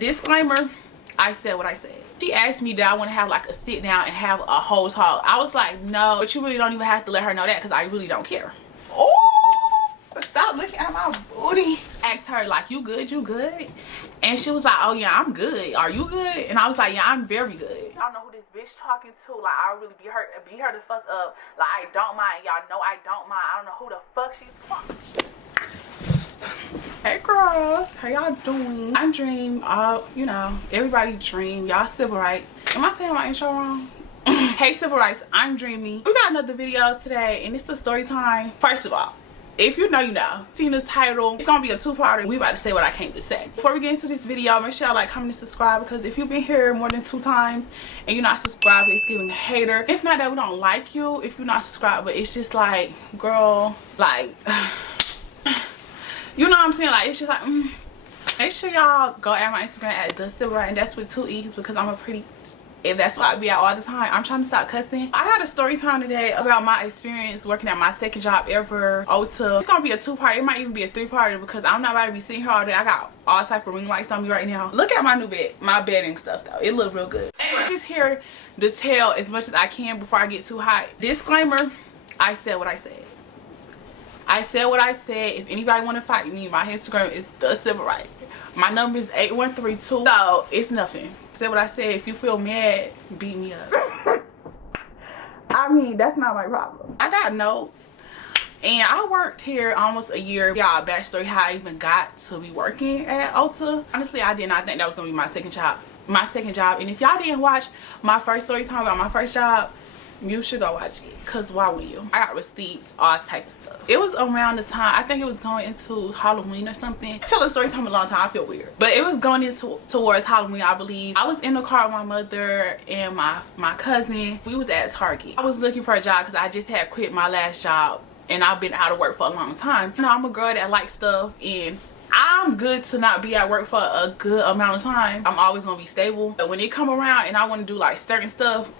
Disclaimer, I said what I said. She asked me, did I want to have like a sit down and have a whole talk? I was like, no, but you really don't even have to let her know that because I really don't care. Oh, stop looking at my booty. Asked her like, you good, you good? And she was like, oh yeah, I'm good. Are you good? And I was like, yeah, I'm very good. I don't know who this bitch talking to. Like, I really be her the fuck up. Like, I don't mind. Y'all know I don't mind. I don't know who the fuck she's talking. Hey girls, how y'all doing? I'm Dream. You know, everybody Dream. Y'all civil rights. Am I saying my intro wrong? Hey civil rights, I'm Dreamy. We got another video today and it's a story time. First of all, if you know, you know. Seeing this title, it's gonna be a two-parter. We about to say what I came to say. Before we get into this video, make sure y'all like, comment, and subscribe, because if you've been here more than 2 times and you're not subscribed, it's giving a hater. It's not that we don't like you if you're not subscribed, but it's just like, girl, like you know what I'm saying? Like, it's just like, make sure y'all go at my Instagram at ⴱᴜ_, and that's with 2 E's because I'm a pretty, and that's why I be out all the time. I'm trying to stop cussing. I had a story time today about my experience working at my second job ever, ulta. It's gonna be a 2-part. It might even be a 3-parter because I'm not about to be sitting here all day. I got all type of ring lights on me right now. Look at my new bed, my bedding stuff though. It look real good. Anyway, I'm just here to tell as much as I can before I get too hot. Disclaimer, I said what I said. I said what I said. If anybody want to fight me, my Instagram is ⴱᴜ_. My number is 8132. So it's nothing. I said what I said. If you feel mad, beat me up. I mean, that's not my problem. I got notes. And I worked here almost a year. Y'all, backstory how I even got to be working at Ulta. Honestly, I did not think that was gonna be my second job. And if y'all didn't watch my first story time about my first job, you should go watch it, because why would you? I got receipts, all type of stuff. It was around the time, I think it was going into Halloween or something. Tell a story time a long time, I feel weird. But it was going into towards Halloween, I believe. I was in the car with my mother and my cousin. We was at Target. I was looking for a job because I just had quit my last job and I've been out of work for a long time. You know, I'm a girl that likes stuff and I'm good to not be at work for a good amount of time. I'm always gonna be stable. But when it come around and I want to do like certain stuff,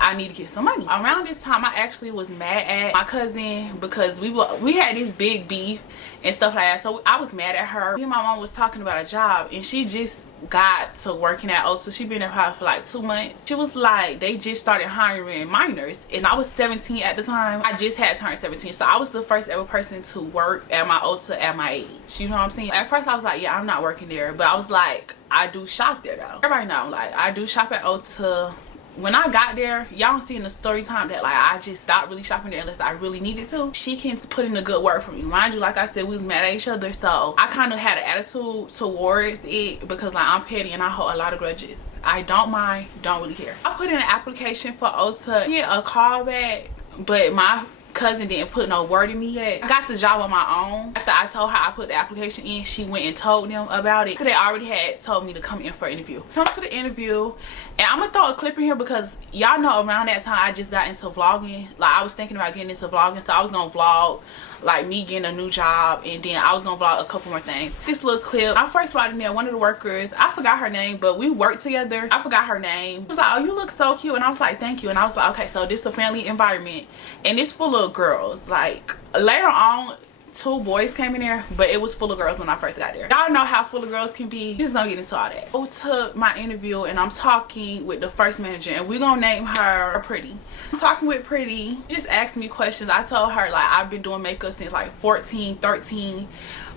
I need to get some money. Around this time, I actually was mad at my cousin because we had this big beef and stuff like that. So I was mad at her. Me and my mom was talking about a job and she just got to working at Ulta. She been there probably for like 2 months. She was like, they just started hiring minors and I was 17 at the time. I just had turned 17, so I was the first ever person to work at my Ulta at my age. You know what I'm saying? At first I was like, yeah, I'm not working there, but I was like, I do shop there though. Everybody know, like, I do shop at Ulta. When I got there, y'all see in the story time that like I just stopped really shopping there unless I really needed to. She can put in a good word for me. Mind you, like I said, we was mad at each other, so I kind of had an attitude towards it because like I'm petty and I hold a lot of grudges. I don't mind, don't really care. I put in an application for Ulta, get a call back, but my cousin didn't put no word in me yet. I got the job on my own. After I told her I put the application in, she went and told them about it. They already had told me to come in for an interview. Come to the interview, and I'm gonna throw a clip in here because y'all know around that time I just got into vlogging. Like, I was thinking about getting into vlogging, so I was gonna vlog like me getting a new job, and then I was gonna vlog a couple more things. This little clip, I first walked in there, one of the workers, I forgot her name, but we worked together. I forgot her name. She was like, oh, you look so cute, and I was like, thank you. And I was like, okay, so this is a family environment and it's full of girls. Like, later on 2 boys came in there, but it was full of girls when I first got there. Y'all know how full of girls can be. Just don't get into all that. Go to my interview and I'm talking with the first manager, and we're gonna name her Pretty. I'm talking with Pretty. She just asked me questions. I told her like I've been doing makeup since like 14, 13.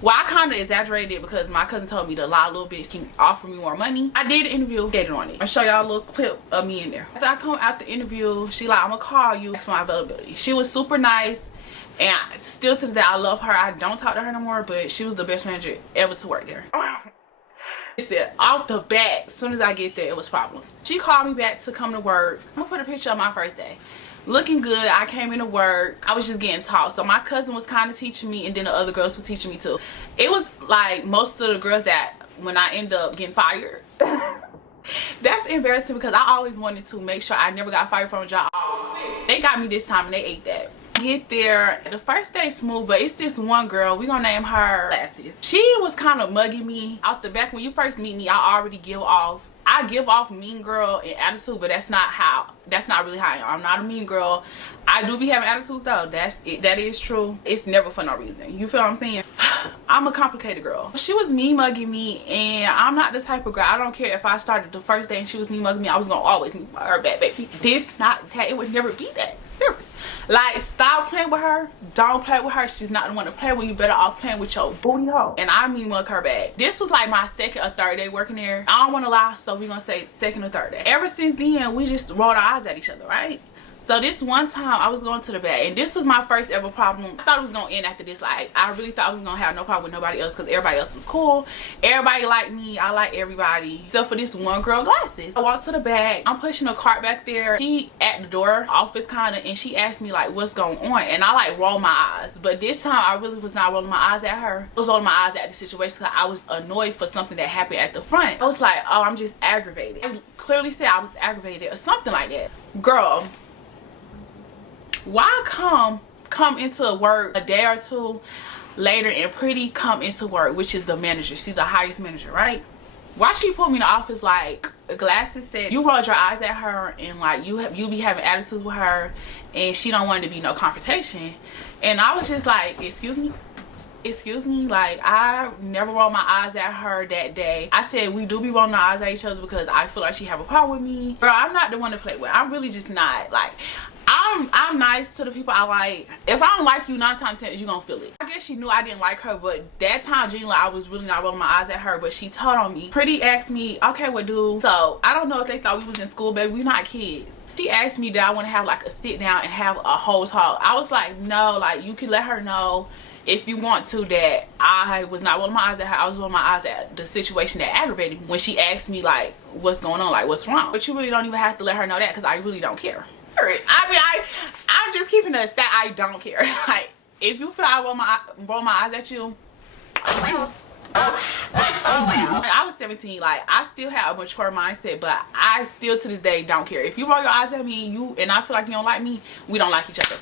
Well, I kind of exaggerated it because my cousin told me to lie a little bit. She can offer me more money. I did the interview, skated on it. I'll show y'all a little clip of me in there. After I come out the interview, she like, I'm gonna call you for my availability. She was super nice. And still to this day, I love her. I don't talk to her no more, but she was the best manager ever to work there. Said off the bat, as soon as I get there, it was problems. She called me back to come to work. I'm gonna put a picture of my first day. Looking good. I came into work. I was just getting taught. So my cousin was kind of teaching me, and then the other girls were teaching me too. It was like most of the girls that when I end up getting fired. That's embarrassing because I always wanted to make sure I never got fired from a job. They got me this time and they ate that. Get there, the first day smooth, but it's this one girl, we gonna name her Glasses. She was kind of mugging me out the back. When you first meet me, I already give off mean girl and attitude, but that's not really how I am. I'm not a mean girl. I do be having attitudes though. That is true. It's never for no reason. You feel what I'm saying? I'm a complicated girl. She was me mugging me, and I'm not the type of girl. I don't care if I started the first day and she was me mugging me. I was gonna always me mug her back, baby. This, not that. It would never be that. Serious. Like, stop playing with her. Don't play with her. She's not the one to play with. You better off playing with your booty hole. And I mean mug her back. This was like my second or third day working there. I don't want to lie, so we're gonna say second or third day. Ever since then, we just rolled our eyes at each other, right? So this one time I was going to the back, and this was my first ever problem. I thought it was gonna end after this. Like, I really thought I was gonna have no problem with nobody else, because everybody else was cool. Everybody liked me. I like everybody except for this one girl, Glasses. I walked to the back. I'm pushing a cart back there. She at the door, office kind of, and she asked me like, what's going on? And I like rolled my eyes, but this time I really was not rolling my eyes at her. I was rolling my eyes at the situation because I was annoyed for something that happened at the front. I was like, oh, I'm just aggravated. I clearly said I was aggravated or something like that. Girl, why come into work a day or two later and Pretty come into work, which is the manager, she's the highest manager, right? Why she put me in the office like Glasses said you rolled your eyes at her, and like you be having attitudes with her, and she don't want to be no confrontation. And I was just like, excuse me, like, I never rolled my eyes at her that day. I said we do be rolling our eyes at each other because I feel like she have a problem with me. Girl, I'm not the one to play with. I'm really just not. Like, I'm nice to the people I like. If I don't like you, 9 times 10 you gonna feel it. I guess she knew I didn't like her, but that time genuinely I was really not rolling my eyes at her. But she told on me. Pretty asked me, okay, what do? So I don't know if they thought we was in school, baby. We not kids. She asked me that I want to have like a sit down and have a whole talk. I was like, no, like, you can let her know if you want to that I was not rolling my eyes at her. I was rolling my eyes at the situation that aggravated me when she asked me like, what's going on, like, what's wrong? But you really don't even have to let her know that, because I really don't care. I mean, I'm just keeping a stat. I don't care. Like, if you feel I roll my eyes at you, oh well. I was 17. Like, I still have a mature mindset, but I still to this day don't care. If you roll your eyes at me and I feel like you don't like me, we don't like each other.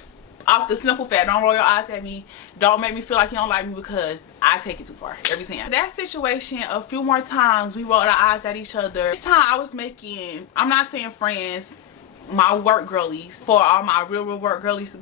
Off the simple fact, don't roll your eyes at me. Don't make me feel like you don't like me, because I take it too far every time. That situation, a few more times we rolled our eyes at each other. This time I was making, I'm not saying friends, my work girlies, for all my real work girlies.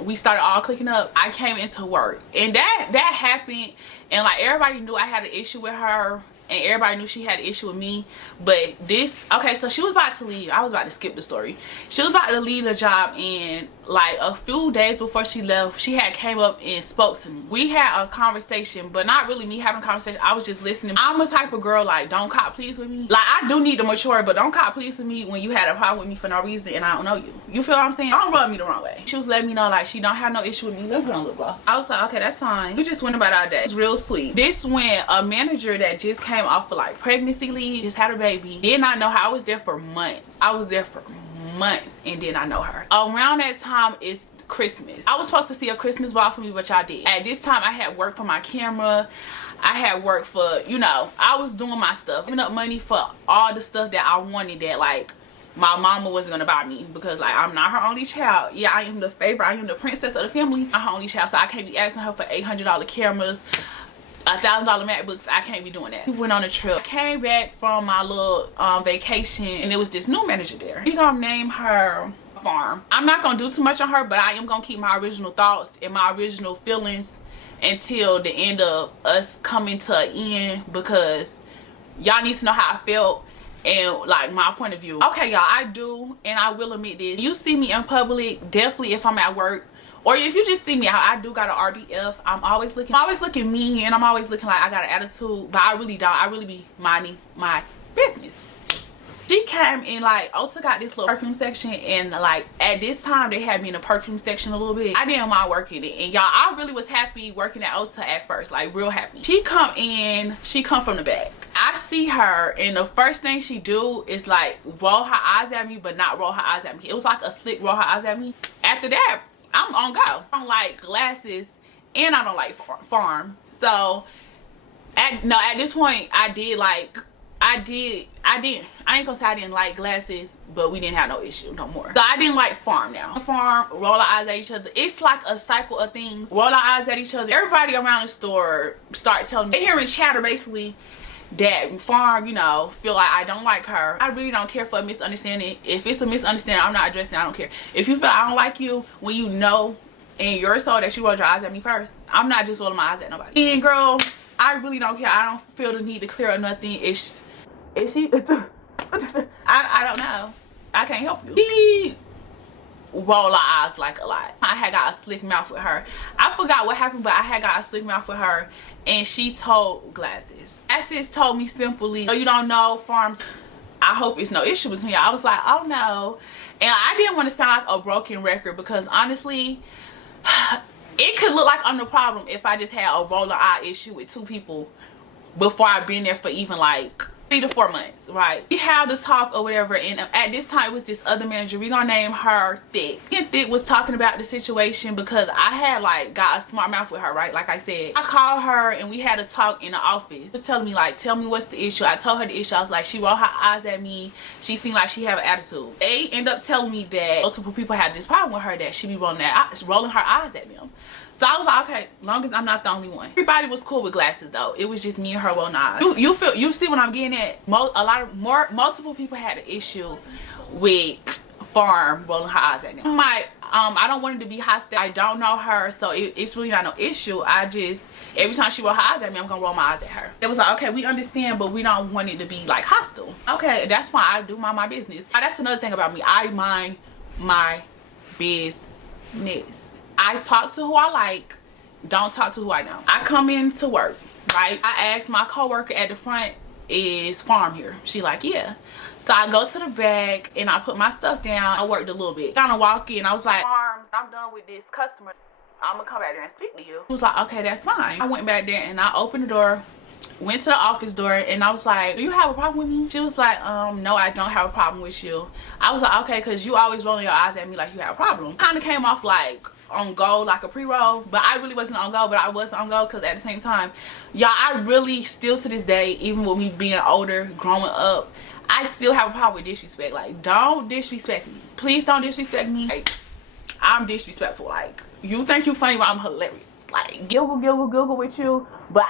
We started all clicking up. I came into work, and that happened, and like, everybody knew I had an issue with her, and everybody knew she had an issue with me. But this, okay, so she was about to leave. I was about to skip the story. She was about to leave the job, and like a few days before she left, she had came up and spoke to me. We had a conversation, but not really me having a conversation. I was just listening. I'm a type of girl, like, don't cop please with me. Like, I do need to mature, but don't cop please with me when you had a problem with me for no reason and I don't know you. You feel what I'm saying? Don't rub me the wrong way. She was letting me know like she don't have no issue with me. Let me put on lip gloss. I was like, okay, that's fine. We just went about our day. It's real sweet. This when a manager that just came off of like pregnancy leave, just had a baby, did not know her. I was there for months. I was there for months and then I know her. Around that time, it's Christmas. I was supposed to see a Christmas vlog for me, which I did. At this time I had work for my camera. I had work for, you know, I was doing my stuff, giving up money for all the stuff that I wanted that like my mama wasn't gonna buy me, because like, I'm not her only child. Yeah, I am the favorite, I am the princess of the family. I'm her only child, so I can't be asking her for $800 cameras, $1,000 MacBooks. I can't be doing that. We went on a trip. I came back from my little vacation, and there was this new manager there. We gonna name her Farm. I'm not gonna do too much on her, but I am gonna keep my original thoughts and my original feelings until the end of us coming to an end, because y'all need to know how I felt and like my point of view. Okay, y'all, I do, and I will admit this. You see me in public, definitely if I'm at work, or if you just see me out, I do got an RBF. I'm always looking mean, and I'm always looking like I got an attitude, but I really don't. I really be minding my business. She came in, like, Ulta got this little perfume section, and like at this time they had me in the perfume section a little bit. I didn't mind working it, and y'all, I really was happy working at Ulta at first, like real happy. She come in, she come from the back. I see her, and the first thing she do is like roll her eyes at me, but not roll her eyes at me. It was like a slick roll her eyes at me. After that, I'm on go. I don't like Glasses, and I don't like Farm. So at this point I ain't gonna say I didn't like Glasses, but we didn't have no issue no more. So I didn't like Farm now. Farm, roll our eyes at each other. It's like a cycle of things. Roll our eyes at each other. Everybody around the store start telling me, they're hearing chatter basically that Farm, you know, feel like I don't like her. I really don't care for a misunderstanding. If it's a misunderstanding, I'm not addressing it. I don't care. If you feel I don't like you when you know and you're so that you rolled your eyes at me first. I'm not just rolling my eyes at nobody. And girl, I really don't care. I don't feel the need to clear or nothing. Is she I don't know. I can't help you. She roll her eyes like a lot. I had got a slick mouth with her. I forgot what happened, but I had got a slick mouth with her, and she told Glasses told me simply, "Oh, you don't know farms. I hope it's no issue between y'all." I was like, oh no. And I didn't want to sound like a broken record, because honestly, it could look like I'm the problem if I just had a rolling eye issue with 2 people before I've been there for even like 3 to 4 months, right? We had this talk or whatever, and at this time it was this other manager. We gonna name her Thick. And Thick was talking about the situation because I had like got a smart mouth with her, right? Like I said, I called her and we had a talk in the office. She was telling me like, tell me what's the issue. I told her the issue. I was like, she rolled her eyes at me. She seemed like she had an attitude. They end up telling me that multiple people had this problem with her, that she be rolling her eyes at them. So I was like, okay, long as I'm not the only one. Everybody was cool with Glasses though. It was just me and her rolling eyes. You see what I'm getting at? Multiple people had an issue with Farm rolling her eyes at them. I'm like, I don't want it to be hostile. I don't know her, so it's really not no issue. I just, every time she roll her eyes at me, I'm gonna roll my eyes at her. It was like, okay, we understand, but we don't want it to be like hostile. Okay, that's why I do mind my business. That's another thing about me. I mind my business. I talk to who I like, don't talk to who I don't. I come into work, right? I asked my coworker at the front, is Farm here? She like, yeah. So I go to the back and I put my stuff down. I worked a little bit. Kind of walk in. I was like, Farm, I'm done with this customer. I'm gonna come back there and speak to you. She was like, okay, that's fine. I went back there and I opened the door, went to the office door, and I was like, do you have a problem with me? She was like, no, I don't have a problem with you. I was like, okay, because you always rolling your eyes at me like you have a problem. Kind of came off like on go, like a pre-roll, but I really wasn't on go, but I was on go, because at the same time, y'all, I really still to this day, even with me being older, growing up, I still have a problem with disrespect. Like, don't disrespect me. Please don't disrespect me. Like, I'm disrespectful. Like, you think you funny, but I'm hilarious. Like, giggle with you, but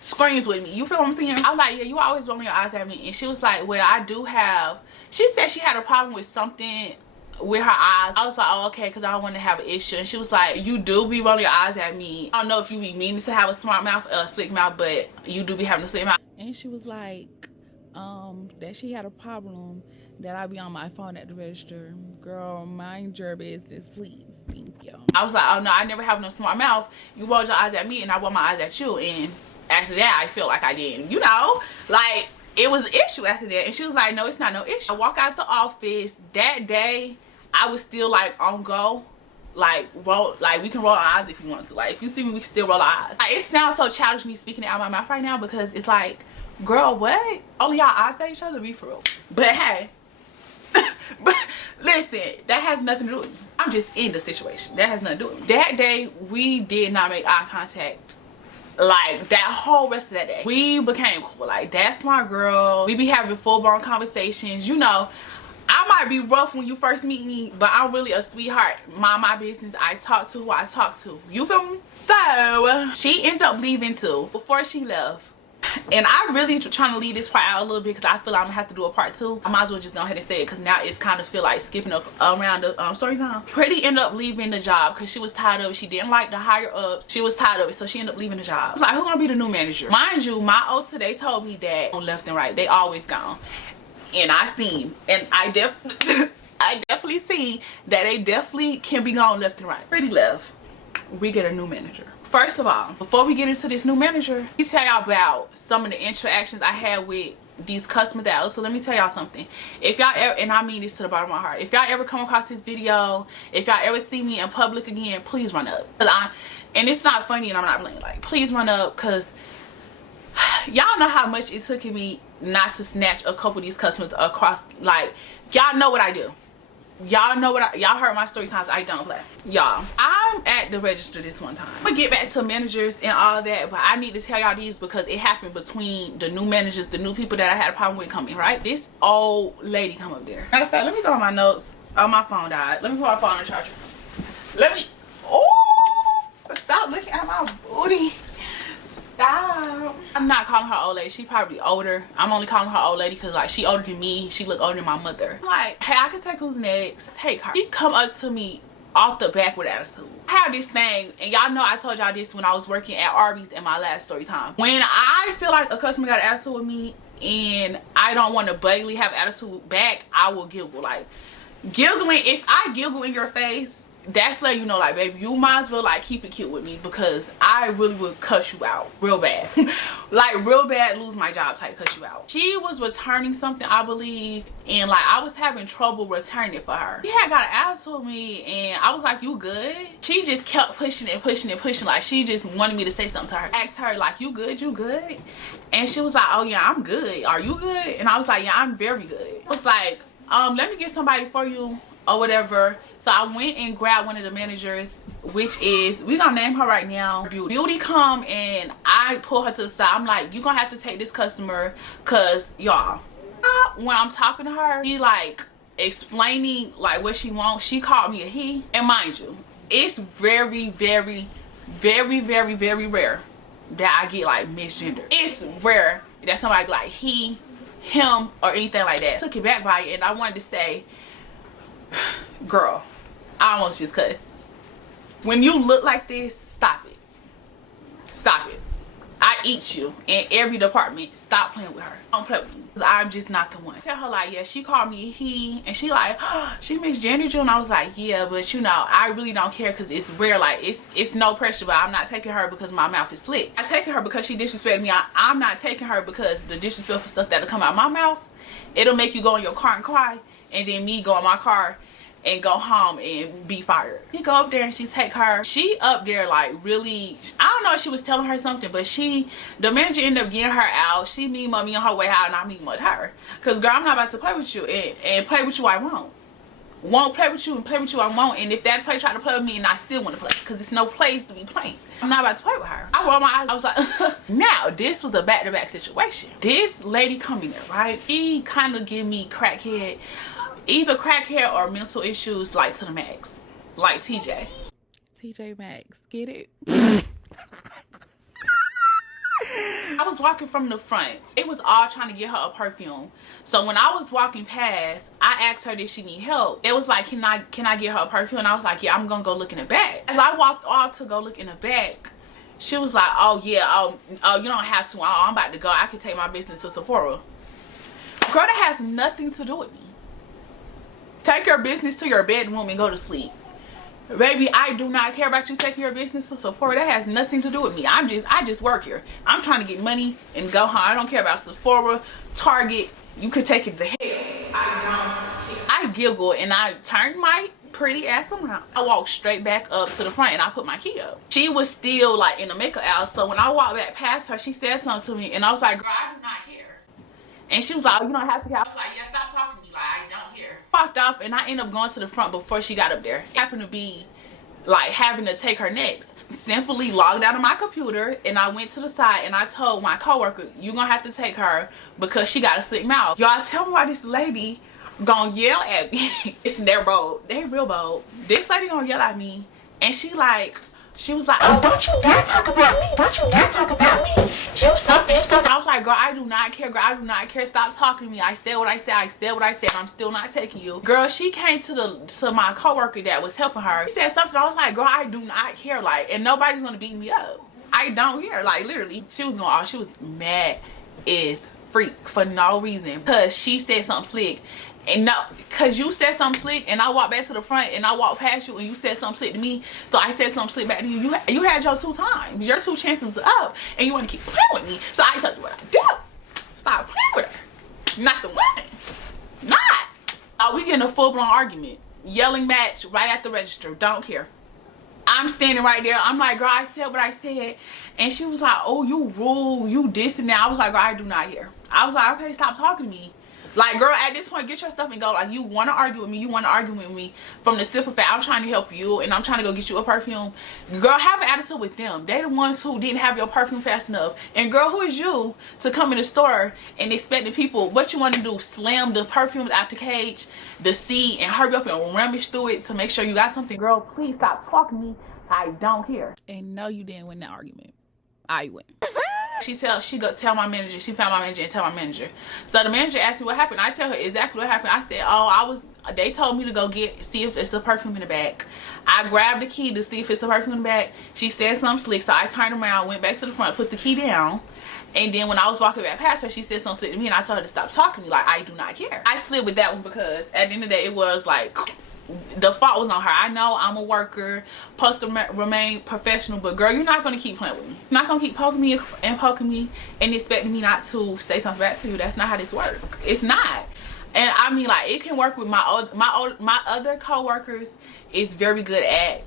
screams with me. You feel what I'm saying? I was like, yeah, you always rolling your eyes at me. And she was like, well, I do have, she said she had a problem with something with her eyes. I was like, oh, okay, because I don't want to have an issue. And she was like, you do be rolling your eyes at me. I don't know if you be meaning to have a smart mouth or a slick mouth, but you do be having a slick mouth. And she was like, that she had a problem that I be on my phone at the register. Girl, mind your business, please. Thank you. I was like, oh no, I never have no smart mouth. You rolled your eyes at me and I roll my eyes at you. And after that, I feel like I didn't, you know, like it was an issue after that. And she was like, no, it's not no issue. I walk out the office that day. I was still like on go, like roll, like we can roll our eyes if you want to. Like if you see me, we can still roll our eyes. Like, it sounds so childish me speaking it out of my mouth right now, because it's like, girl, what? Only y'all eyes at each other, be for real. But hey, but listen, that has nothing to do with me. I'm just in the situation. That has nothing to do with me. That day, we did not make eye contact. Like that whole rest of that day, we became cool. Like, that's my girl. We be having full-blown conversations. You know, I might be rough when you first meet me, but I'm really a sweetheart. Mind my business. I talk to who I talk to. You feel me? So she ended up leaving too. Before she left, and I really trying to leave this part out a little bit, because I feel like I'm gonna have to do a part 2. I might as well just go ahead and say it, because now it's kind of feel like skipping up around the story time. Pretty ended up leaving the job because she was tired of it. She didn't like the higher ups. She was tired of it, so she ended up leaving the job. I was like, who's gonna be the new manager? Mind you, my ulta, they told me that on left and right, they always gone. And I seen, and I definitely seen that they definitely can be gone left and right. Pretty left. We get a new manager. First of all, before we get into this new manager, let me tell y'all about some of the interactions I had with these customers that also. Let me tell y'all something. If y'all ever, and I mean this to the bottom of my heart, if y'all ever come across this video, if y'all ever see me in public again, please run up. And it's not funny and I'm not playing. Like, please run up, because y'all know how much it took me not to snatch a couple of these customers across. Like, y'all know what I do. Y'all know what y'all heard my story times. I don't play. Y'all, I'm at the register this one time. I'm gonna get back to managers and all that, but I need to tell y'all these because it happened between the new managers, the new people that I had a problem with coming, right? This old lady come up there. Matter of fact, let me go on my notes. Oh, my phone died. Let me put my phone on the charger. Let me, oh, stop looking at my booty. Stop. I'm not calling her old lady. She probably older. I'm only calling her old lady because, like, she older than me. She look older than my mother. I'm like, hey, I can take who's next. Take her. She come up to me off the back with attitude. I have this thing, and y'all know I told y'all this when I was working at Arby's in my last story time. When I feel like a customer got an attitude with me and I don't want to blatantly have attitude back, I will giggle. Like, giggling, if I giggle in your face, that's letting you know, like, baby, you might as well like keep it cute with me, because I really would cuss you out real bad. Like, real bad, lose my job type cuss you out. She was returning something, I believe, and like I was having trouble returning it for her. She had got an attitude with me, and I was like, you good? She just kept pushing and pushing and pushing, like she just wanted me to say something to her. I asked her like, you good, you good? And she was like, oh yeah, I'm good, are you good? And I was like, yeah, I'm very good. I was like, let me get somebody for you or whatever. So I went and grabbed one of the managers, which is, we gonna name her right now, Beauty. Beauty come, and I pull her to the side. I'm like, you gonna have to take this customer, cause y'all, when I'm talking to her, she like explaining like what she wants. She called me a he, and mind you, it's very, very, very, very, very rare that I get like misgendered. It's rare that somebody be like he, him, or anything like that. I took it back by it, and I wanted to say, girl, I almost just cussed. When you look like this, stop it. Stop it. I eat you in every department. Stop playing with her. Don't play with me. I'm just not the one. I tell her like, yeah, she called me he, and she like, oh, she misgendered you, and I was like, yeah, but you know, I really don't care, because it's rare. Like, it's no pressure, but I'm not taking her because my mouth is slick. I'm taking her because she disrespected me. I'm not taking her because the disrespectful stuff that'll come out my mouth, it'll make you go in your car and cry, and then me go in my car and go home and be fired. She go up there and she take her. She up there like really, I don't know if she was telling her something, but the manager ended up getting her out. She mean me on her way out, and I mean her. Cause girl, I'm not about to play with you, and play with you I won't play with you, and play with you I won't. And if that play try to play with me, and I still want to play, cause it's no place to be playing. I'm not about to play with her. I rolled my eyes. I was like, now this was a back-to-back situation. This lady come in there, right? She kind of give me crackhead, either crackhead or mental issues, like to the max, like TJ Maxx, get it? I was walking from the front. It was all trying to get her a perfume. So when I was walking past, I asked her, did she need help? It was like, can I get her a perfume? And I was like, yeah, I'm gonna go look in the back. As I walked off to go look in the back, she was like, oh yeah, oh you don't have to. I'm about to go. I can take my business to Sephora. Girl, that has nothing to do with me. Take your business to your bedroom and go to sleep. Baby, I do not care about you taking your business to Sephora. That has nothing to do with me. I just work here. I'm trying to get money and go home. I don't care about Sephora, Target. You could take it to hell. I giggled and I turned my pretty ass around. I walked straight back up to the front and I put my key up. She was still like in the makeup aisle. So when I walked back past her, she said something to me, and I was like, girl, I do not care. And she was like, oh, you don't have to care. I was like, yeah, stop talking to me. Like, I don't care. Walked off, and I ended up going to the front before she got up there. It happened to be like having to take her next. Simply logged out of my computer, and I went to the side and I told my coworker, you're gonna have to take her because she got a slick mouth. Y'all, tell me why this lady gonna yell at me. They're bold. They real bold. This lady gonna yell at me, and she was like, oh, don't you dare talk about me. Don't you dare talk about me. You something. I was like, girl, I do not care. Girl, I do not care. Stop talking to me. I said what I said. I said what I said. I'm still not taking you. Girl, she came to my coworker that was helping her. She said something. I was like, girl, I do not care. Like, and nobody's gonna beat me up. I don't care. Like, literally, she was mad as freak for no reason, because she said something slick. And no, because you said something slick, and I walked back to the front, and I walked past you, and you said something slick to me, so I said something slick back to you. You had your 2 times. Your 2 chances are up, and you want to keep playing with me. So I told you what I do. Stop playing with her. Not the one. Not. We getting a full-blown argument. Yelling match right at the register. Don't care. I'm standing right there. I'm like, girl, I said what I said. And she was like, oh, you rude. You this and that. I was like, girl, I do not care. I was like, okay, stop talking to me. Like, girl, at this point, get your stuff and go. Like, you want to argue with me. You want to argue with me from the simple fact I'm trying to help you, and I'm trying to go get you a perfume. Girl, have an attitude with them. They the ones who didn't have your perfume fast enough. And girl, who is you to come in the store and expect the people, what you want to do, slam the perfumes out the cage, the seat, and hurry up and rummage through it to make sure you got something? Girl, please stop talking to me. I don't care. And no, you didn't win that argument. I win. She go tell my manager. She found my manager and tell my manager. So the manager asked me what happened. I tell her exactly what happened. I said, oh, They told me to go see if it's the perfume in the back. I grabbed the key to see if it's the perfume in the back. She said something slick, so I turned around, went back to the front, put the key down. And then when I was walking back past her, she said something slick to me, and I told her to stop talking to me. Like, I do not care. I slid with that one because at the end of the day, it was like, the fault was on her. I know I'm a worker, supposed to remain professional, but girl, you're not going to keep playing with me. You're not going to keep poking me and expecting me not to say something back to you. That's not how this works. It's not. And I mean, like, it can work with my other co-workers is very good at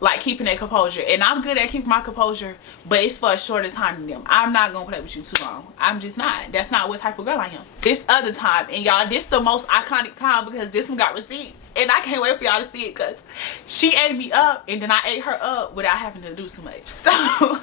like keeping their composure, and I'm good at keeping my composure, but it's for a shorter time than them. I'm not gonna play with you too long. I'm just not. That's not what type of girl I am. This other time, and y'all, this the most iconic time because this one got receipts, and I can't wait for y'all to see it because she ate me up, and then I ate her up without having to do too much. So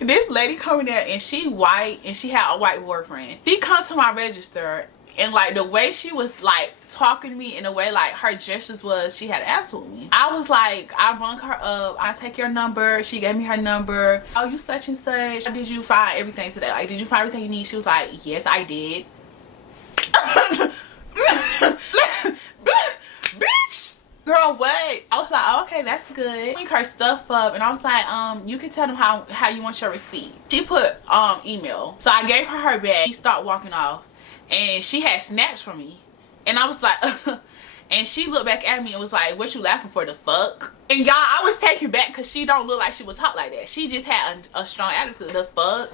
this lady coming there, and she white, and she had a white boyfriend. She comes to my register, and like the way she was like talking to me, in a way like her gestures was, she had an attitude with me. I was like, I rung her up, I take your number. She gave me her number. Oh, you such and such, did you find everything today? Like, did you find everything you need? She was like, yes, I did. Bitch, girl, what? I was like, oh, okay, that's good. Bring her stuff up, and I was like, you can tell them how you want your receipt. She put email, so I gave her bag. She started walking off, and she had snatched from me, and I was like, and she looked back at me and was like, what you laughing for, the fuck? And y'all, I was taken back because she don't look like she would talk like that. She just had a strong attitude. The fuck?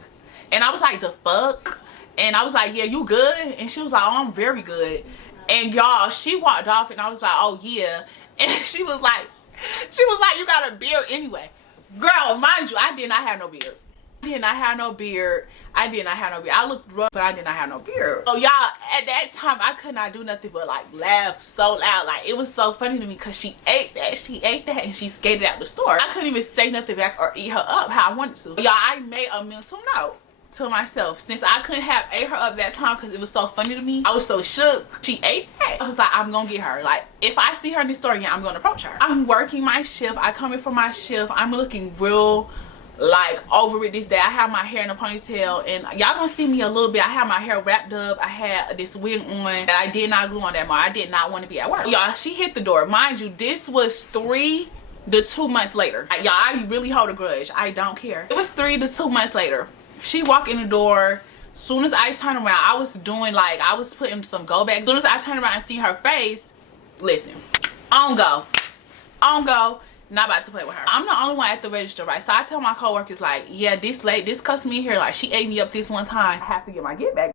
And I was like, the fuck? And I was like, yeah, you good? And she was like, oh, I'm very good. And y'all, she walked off, and I was like, oh yeah. And she was like, you got a beard anyway. Girl, mind you, I did not have no beard. I did not have no beard. I looked rough, but I did not have no beard. So y'all, at that time, I could not do nothing but like laugh so loud. Like, it was so funny to me because she ate that and she skated out the store. I couldn't even say nothing back or eat her up how I wanted to. Y'all, I made a mental note to myself, since I couldn't have ate her up that time because it was so funny to me. I was so shook. She ate that. I was like, I'm gonna get her. Like, if I see her in the store again, I'm gonna approach her. I'm working my shift. I come in for my shift. I'm looking real like over it this day. I have my hair in a ponytail, and y'all gonna see me a little bit. I have my hair wrapped up. I had this wig on that I did not glue on that morning. I did not want to be at work. Y'all, she hit the door. Mind you, this was 3 to 2 months later. Y'all, I really hold a grudge. I don't care. It was 3 to 2 months later. She walked in the door. Soon as I turned around, I was doing like, I was putting some go back. As soon as I turned around and see her face, listen, on go. Not about to play with her. I'm the only one at the register, right? So I tell my coworkers, like, yeah, this customer here, like, she ate me up this one time. I have to get my get back.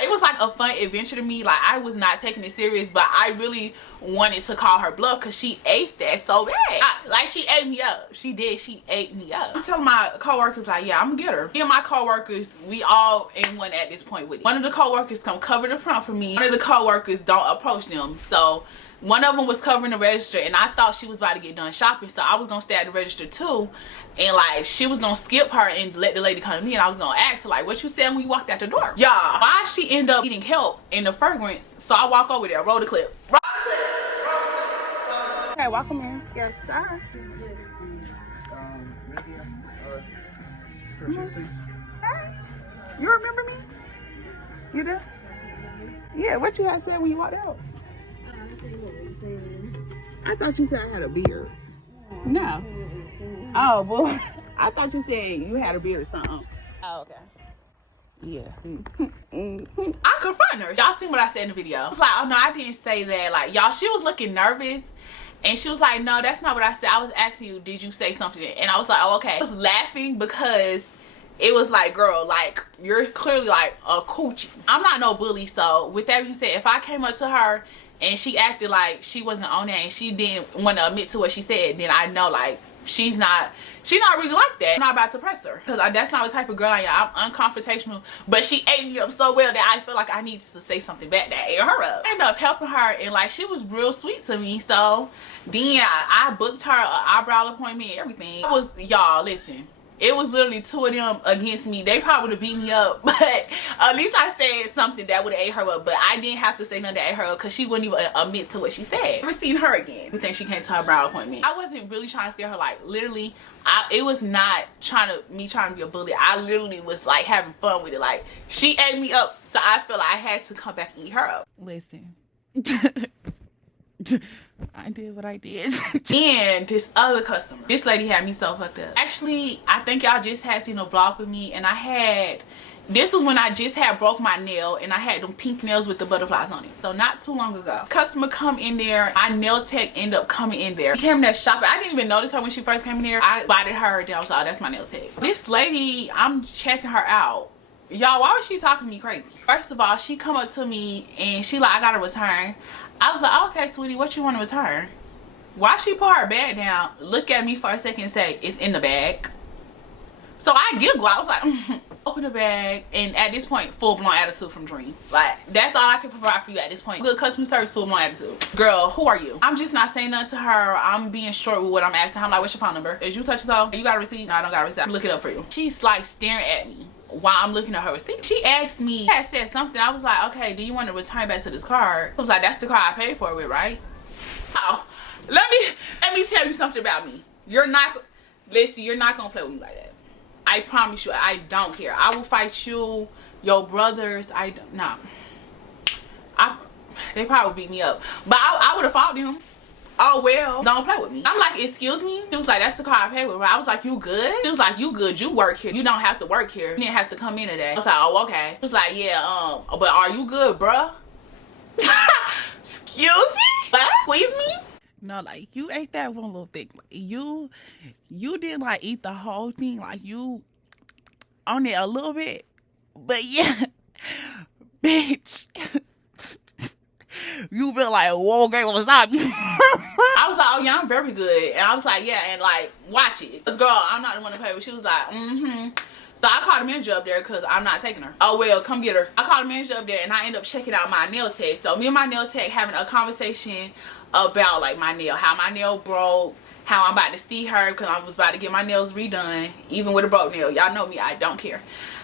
It was like a fun adventure to me. Like, I was not taking it serious, but I really wanted to call her bluff because she ate that so bad. Like, she ate me up. She did. She ate me up. I'm telling my coworkers, like, yeah, I'm gonna get her. Me and my coworkers, we all in one at this point with it. One of the coworkers come cover the front for me. One of the coworkers don't approach them. So one of them was covering the register, and I thought she was about to get done shopping, so I was gonna stay at the register too, and like she was gonna skip her and let the lady come to me, and I was gonna ask her like, what you said when you walked out the door? Yeah, why she end up eating help in the fragrance? So I walk over there, roll the clip. Okay, welcome in. Yes, sir. You remember me? You do? Yeah, what you had said when you walked out? I thought you said I had a beard. No. Oh, boy. I thought you said you had a beard or something. Oh, okay. Yeah. I confronted her. Y'all seen what I said in the video. I was like, oh, no, I didn't say that. Like, y'all, she was looking nervous. And she was like, no, that's not what I said. I was asking you, did you say something? And I was like, oh, okay. I was laughing because it was like, girl, like, you're clearly like a coochie. I'm not no bully. So with that being said, if I came up to her and she acted like she wasn't on that and she didn't want to admit to what she said, then I know like she's not really like that. I'm not about to press her because that's not the type of girl I am. I'm unconfrontational, but she ate me up so well that I feel like I need to say something back that ate her up. I ended up helping her, and like she was real sweet to me. So then I booked her an eyebrow appointment and everything. It was, y'all, listen, it was literally 2 of them against me. They probably would have beat me up, but at least I said something that would have ate her up. But I didn't have to say nothing that ate her up because she wouldn't even admit to what she said. Never seen her again. I think she came to her brow appointment. I wasn't really trying to scare her. Like, literally, it was not me trying to be a bully. I literally was like having fun with it. Like, she ate me up, so I felt like I had to come back and eat her up. Listen. I did what I did. And this other customer, this lady had me so fucked up. Actually, I think y'all just had seen a vlog with me, and this was when I just had broke my nail and I had them pink nails with the butterflies on it. So not too long ago, customer come in there, my nail tech ended up coming in there. She came in there shopping. I didn't even notice her when she first came in there. I spotted her, then I was like, oh, that's my nail tech. This lady, I'm checking her out. Y'all, why was she talking to me crazy? First of all, she come up to me and she like, I gotta return. I was like, oh, okay, sweetie, what you want to return? Why she put her bag down, look at me for a second and say, it's in the bag? So I giggled. I was like, open the bag, and at this point, full-blown attitude from Dream. Like, that's all I can provide for you at this point. Good customer service, full-blown attitude. Girl, who are you? I'm just not saying nothing to her. I'm being short with what I'm asking. I'm like, what's your phone number? Is you touch your toe? You got a receipt? No, I don't got a receipt. Look it up for you. She's like staring at me while I'm looking at her receipt. She asked me, I said something. I was like, okay, do you want to return back to this card? I was like, that's the card I paid for it with, right? Oh, let me tell you something about me. You're not gonna play with me like that. I promise you, I don't care. I will fight you, your brothers. They probably beat me up, but I would have fought them. Oh well, don't play with me. I'm like, excuse me? She was like, that's the car I paid with. I was like, you good? She was like, you good, you work here. You don't have to work here. You didn't have to come in today. I was like, oh, okay. She was like, yeah, but are you good, bruh? Excuse me? What? Squeeze me? No, like, you ate that one little thing. Like, you didn't like eat the whole thing. Like, you on it a little bit. But yeah, bitch. You been like, whoa, girl, what's up? I was like, oh yeah, I'm very good. And I was like, yeah, and like, watch it. Cause girl, I'm not the one to pay with. She was like, So I called the manager up there because I'm not taking her. Oh well, come get her. I called the manager up there and I end up checking out my nail tech. So me and my nail tech having a conversation about like my nail, how my nail broke, how I'm about to see her because I was about to get my nails redone, even with a broke nail. Y'all know me, I don't care.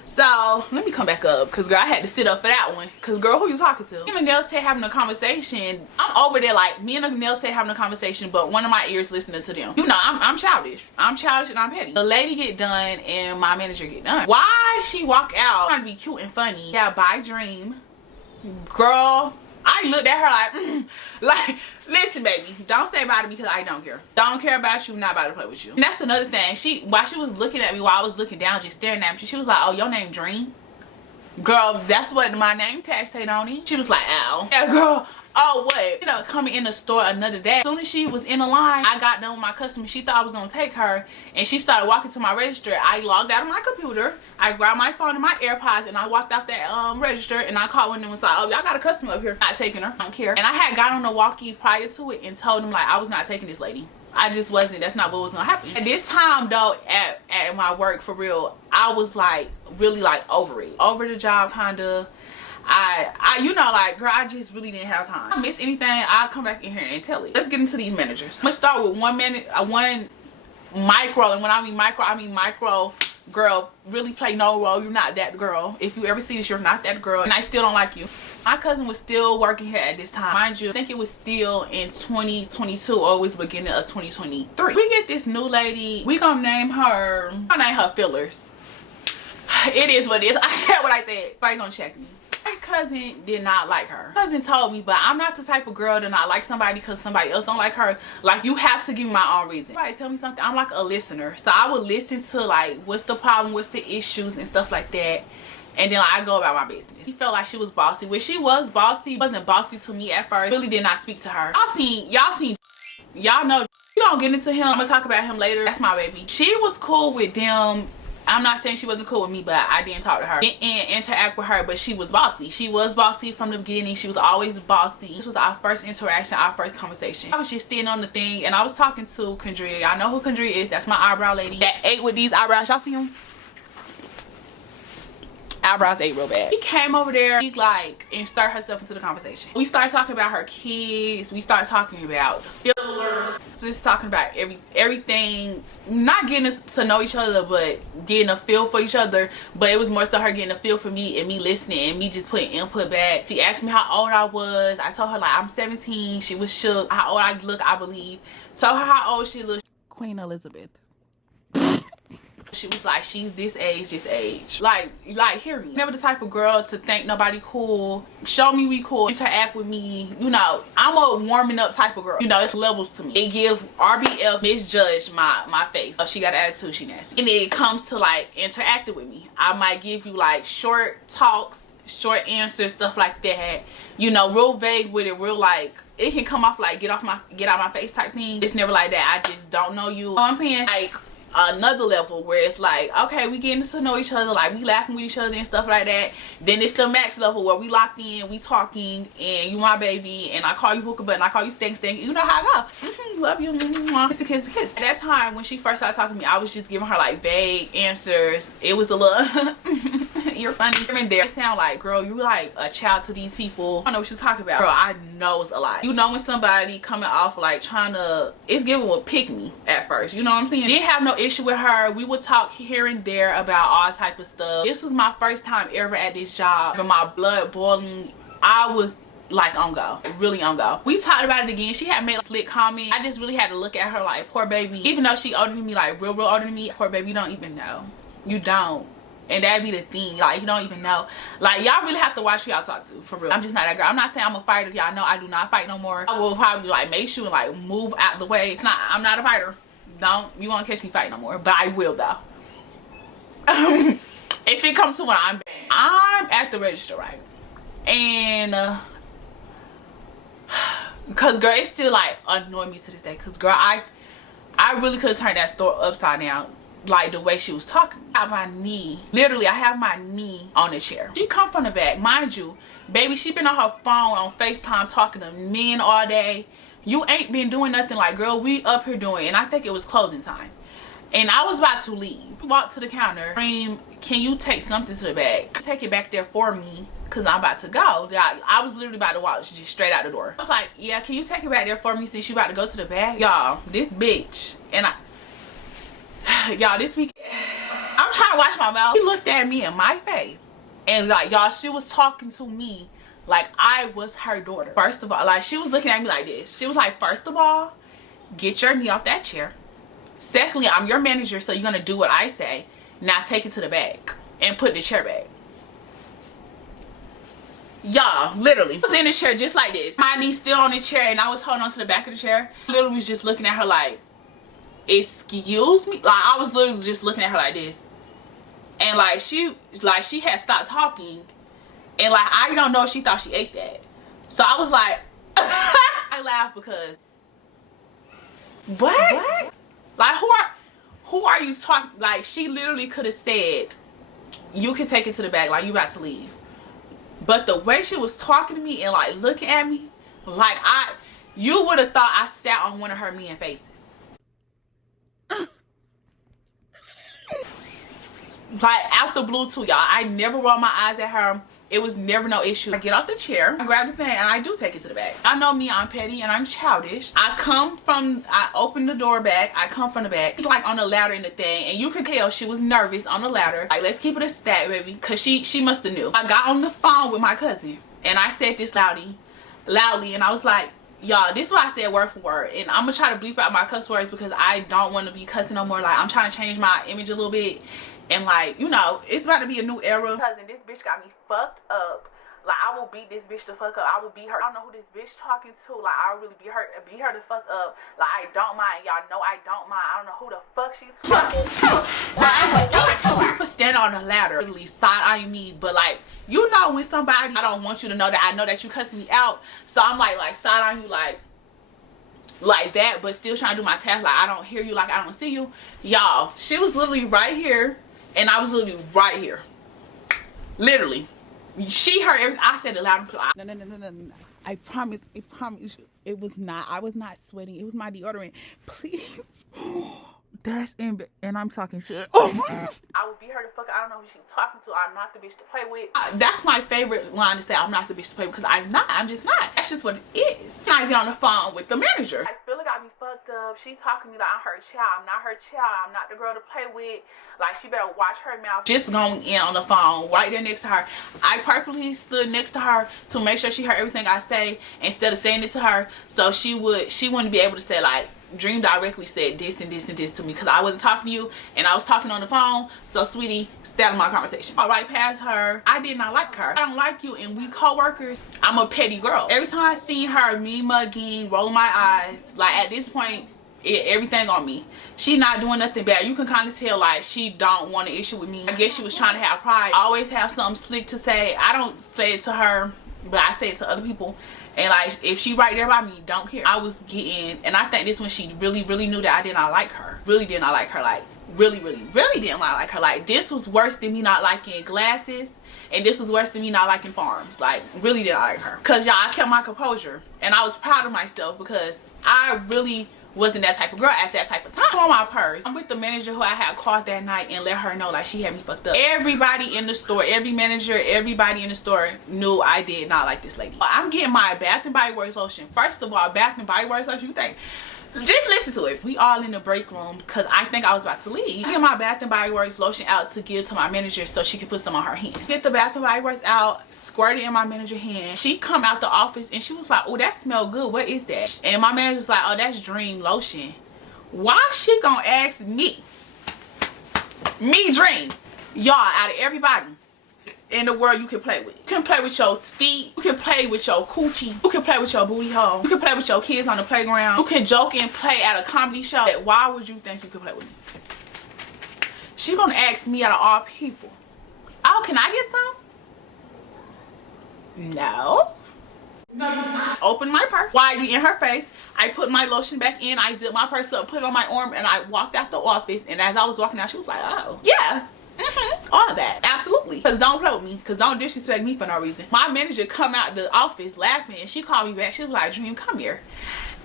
So let me come back up because girl, I had to sit up for that one because girl, who you talking to? Me and the nail tech having a conversation. I'm over there like me and the nail tech having a conversation, but one of my ears listening to them. You know, I'm childish. I'm childish and I'm petty. The lady get done and my manager get done. Why she walk out trying to be cute and funny? Yeah, bye Dream. Girl, I looked at her like, listen, baby, don't say bye to me because I don't care. Don't care about you, not about to play with you. And that's another thing. While she was looking at me, while I was looking down, just staring at me, she was like, oh, your name Dream? Girl, that's what my name tag said on it. She was like, ow. Yeah, girl. Oh, what? You know, coming in the store another day. As soon as she was in the line, I got done with my customer. She thought I was going to take her. And she started walking to my register. I logged out of my computer. I grabbed my phone and my AirPods. And I walked out that register. And I called one and was like, oh, y'all got a customer up here. Not taking her. I don't care. And I had got on the walkie prior to it and told them, like, I was not taking this lady. I just wasn't. That's not what was going to happen. At this time, though, at my work, for real, I was, like, really, like, over it. Over the job, kind of. You know, like, girl, I just really didn't have time. If I miss anything, I'll come back in here and tell it. Let's get into these managers. I'm gonna start with one micro, and when I mean micro, girl, really play no role. You're not that girl. If you ever see this, you're not that girl, and I still don't like you. My cousin was still working here at this time. Mind you, I think it was still in 2022 or it was beginning of 2023. We get this new lady. We gonna name her, I'll name her Fillers. It is what it is. I said what I said. Why you gonna check me? My cousin did not like her. My cousin told me, but I'm not the type of girl to not like somebody because somebody else don't like her. Like, you have to give me my own reason. Somebody tell me something, I'm like a listener. So I would listen to like, what's the problem, what's the issues and stuff like that. And then like, I go about my business. She felt like she was bossy. When she was bossy, wasn't bossy to me at first. Really did not speak to her. Y'all know, you don't get into him. I'm gonna talk about him later. That's my baby. She was cool with them. I'm not saying she wasn't cool with me, but I didn't talk to her. Didn't interact with her, but she was bossy. She was bossy from the beginning. She was always bossy. This was our first interaction, our first conversation. I was just sitting on the thing, and I was talking to ᴛᴘɪᴄᴇ걱. Y'all know who ᴛᴘɪᴄᴇ걱 is. That's my eyebrow lady that ate with these eyebrows. Y'all see them? Eyebrows ate real bad. She came over there, she like insert herself into the conversation. We started talking about her kids. We started talking about fillers. Just talking about everything. Not getting to know each other, but getting a feel for each other. But it was more so her getting a feel for me and me listening and me just putting input back. She asked me how old I was. I told her like I'm 17. She was shook. How old I look, I believe. Told her how old she looked. Queen Elizabeth. She was like, she's this age. Like hear me. Never the type of girl to think nobody cool, show me we cool, interact with me. You know, I'm a warming up type of girl. You know, it's levels to me. It give RBF misjudge my face. Oh, she got an attitude, she nasty. And it comes to like interacting with me. I might give you like short talks, short answers, stuff like that. You know, real vague with it, real like, it can come off like get out my face type thing. It's never like that. I just don't know you. You know what I'm saying? Like another level where it's like, okay, we getting to know each other, like we laughing with each other and stuff like that. Then it's the max level where we locked in, we talking, and you my baby, and I call you hookah butt, and I call you stank. You know how I go. Love you. Kiss. At that time when she first started talking to me, I was just giving her like vague answers. It was a little you're funny here and there. It sound like, girl, you like a child to these people. I don't know what you're talking about. Girl, I know it's a lot. You know when somebody coming off like trying to, it's giving a pick me at first. You know what I'm saying? Didn't have no issue with her. We would talk here and there about all type of stuff. This was my first time ever at this job. And my blood boiling. I was like on go, really on go. We talked about it again. She had made a slick comment. I just really had to look at her like, poor baby. Even though she older than me, like real older than me, poor baby, you don't even know. You don't. And that'd be the thing, like you don't even know. Like y'all really have to watch who y'all talk to, for real. I'm just not that girl. I'm not saying I'm a fighter. Y'all know I do not fight no more. I will probably like make sure and like move out the way. It's not, I'm not a fighter. You won't catch me fighting no more, but I will though. If it comes to when I'm at the register, right? And cause girl, it still like annoyed me to this day. Cause girl, I really could have turned that store upside down. Like the way she was talking. I have my knee, literally I have my knee on the chair. She come from the back, mind you, baby, she been on her phone on FaceTime talking to men all day. You ain't been doing nothing. Like, girl, we up here doing, and I think it was closing time, and I was about to leave. Walk to the counter, scream, can you take something to the back, take it back there for me, because I'm about to go. I was literally about to walk just straight out the door. I was like, yeah, can you take it back there for me since you about to go to the back? Y'all, this bitch, and y'all, this week I'm trying to watch my mouth. She looked at me in my face and like, y'all, she was talking to me like I was her daughter. First of all, like she was looking at me like this. She was like, first of all, get your knee off that chair. Secondly, I'm your manager, so you're gonna do what I say. Now take it to the back and put the chair back. Y'all, literally, I was in the chair just like this. My knee still on the chair and I was holding on to the back of the chair. Literally was just looking at her like, excuse me. Like I was literally just looking at her like this, and like she had stopped talking, and like I don't know if she thought she ate that. So I was like I laughed because what? Like who are you talking? Like she literally could have said, you can take it to the back, like you about to leave. But the way she was talking to me and like looking at me, like you would have thought I sat on one of her mean faces. Like out the blue too, y'all. I never roll my eyes at her. It was never no issue. I get off the chair, I grab the thing, and I do take it to the back. I know me, I'm petty and I'm childish. I open the door back, I come from the back. It's like on the ladder in the thing, and you could tell she was nervous on the ladder. Like, let's keep it a stat, baby, cause she must have knew. I got on the phone with my cousin and I said this loudly, and I was like, y'all, this is why I said word for word, and I'm gonna try to bleep out my cuss words because I don't want to be cussing no more. Like I'm trying to change my image a little bit. And like, you know, it's about to be a new era. Cousin, this bitch got me fucked up. Like, I will beat this bitch the fuck up. I will beat her. I don't know who this bitch talking to. Like, I'll really beat her the fuck up. Like, I don't mind. Y'all know I don't mind. I don't know who the fuck she's talking to. Like, I'm gonna do it to her. People standing on the ladder, literally side-eyeing me. But like, you know when somebody, I don't want you to know that I know that you cussing me out. So I'm like side-eyeing you like that, but still trying to do my task. Like, I don't hear you, like I don't see you. Y'all, she was literally right here. And I was literally right here. Literally. She heard everything. I said it loud and clear. No. I promise you, it was not. I was not sweating. It was my deodorant. Please. That's and I'm talking shit. I would beat her the fuck. I don't know who she's talking to. I'm not the bitch to play with. That's my favorite line to say. I'm not the bitch to play with, because I'm not. I'm just not. That's just what it is. I get on the phone with the manager. I feel like I be fucked up. She's talking to me like I'm her child. I'm not her child. I'm not the girl to play with. Like, she better watch her mouth. Just going in on the phone right there next to her. I purposely stood next to her to make sure she heard everything I say instead of saying it to her, so she wouldn't be able to say like, Dream directly said this and this and this to me because I wasn't talking to you and I was talking on the phone. So sweetie, stay out of my conversation. All right, past her. I did not like her. I don't like you, and we co-workers. I'm a petty girl. Every time I seen her me mugging, rolling my eyes, like at this point, everything on me. She not doing nothing bad. You can kind of tell like she don't want an issue with me. I guess she was trying to have pride. I always have something slick to say. I don't say it to her, but I say it to other people. And like if she right there by me, don't care. I was getting, and I think this when she really knew that I did not like her. Really did not like her. Like really didn't like her. Like this was worse than me not liking glasses, and this was worse than me not liking farms. Like really didn't like her. Cause y'all, I kept my composure, and I was proud of myself because I really wasn't that type of girl at that type of time. On my purse, I'm with the manager who I had called that night and let her know like she had me fucked up. Everybody in the store, every manager, everybody in the store knew I did not like this lady. I'm getting my Bath and Body Works lotion. First of all, Bath and Body Works lotion, you think? Just listen to it. We all in the break room because I think I was about to leave. I get my Bath and Body Works lotion out to give to my manager so she could put some on her hand. Get the Bath and Body Works out, squirt it in my manager's hand. She come out the office and she was like, oh, that smell good. What is that? And my manager was like, oh, that's Dream lotion. Why she gonna ask me? Me, Dream. Y'all, out of everybody in the world you can play with. You can play with your feet. You can play with your coochie. You can play with your booty hole. You can play with your kids on the playground. You can joke and play at a comedy show. Why would you think you could play with me? She gonna ask me out of all people. Oh, can I get some? No. No, you're not. Open my purse. Widely in her face. I put my lotion back in. I zipped my purse up, put it on my arm, and I walked out the office. And as I was walking out, she was like, oh, yeah. All that. Absolutely. Because don't play with me. Because don't disrespect me for no reason. My manager come out the office laughing, and she called me back. She was like, Dream, come here.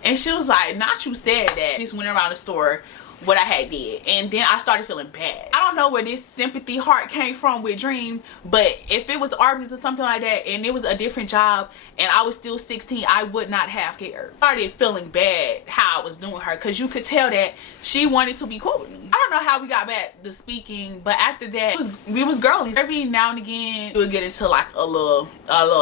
And she was like, not you said that. Just went around the store what I had did, and then I started feeling bad. I don't know where this sympathy heart came from with Dream, but if it was Arby's or something like that and it was a different job and I was still 16, I would not have cared. I started feeling bad how I was doing her because you could tell that she wanted to be cool with me. I don't know how we got back to speaking, but after that we was girlies. Every now and again we would get into like a little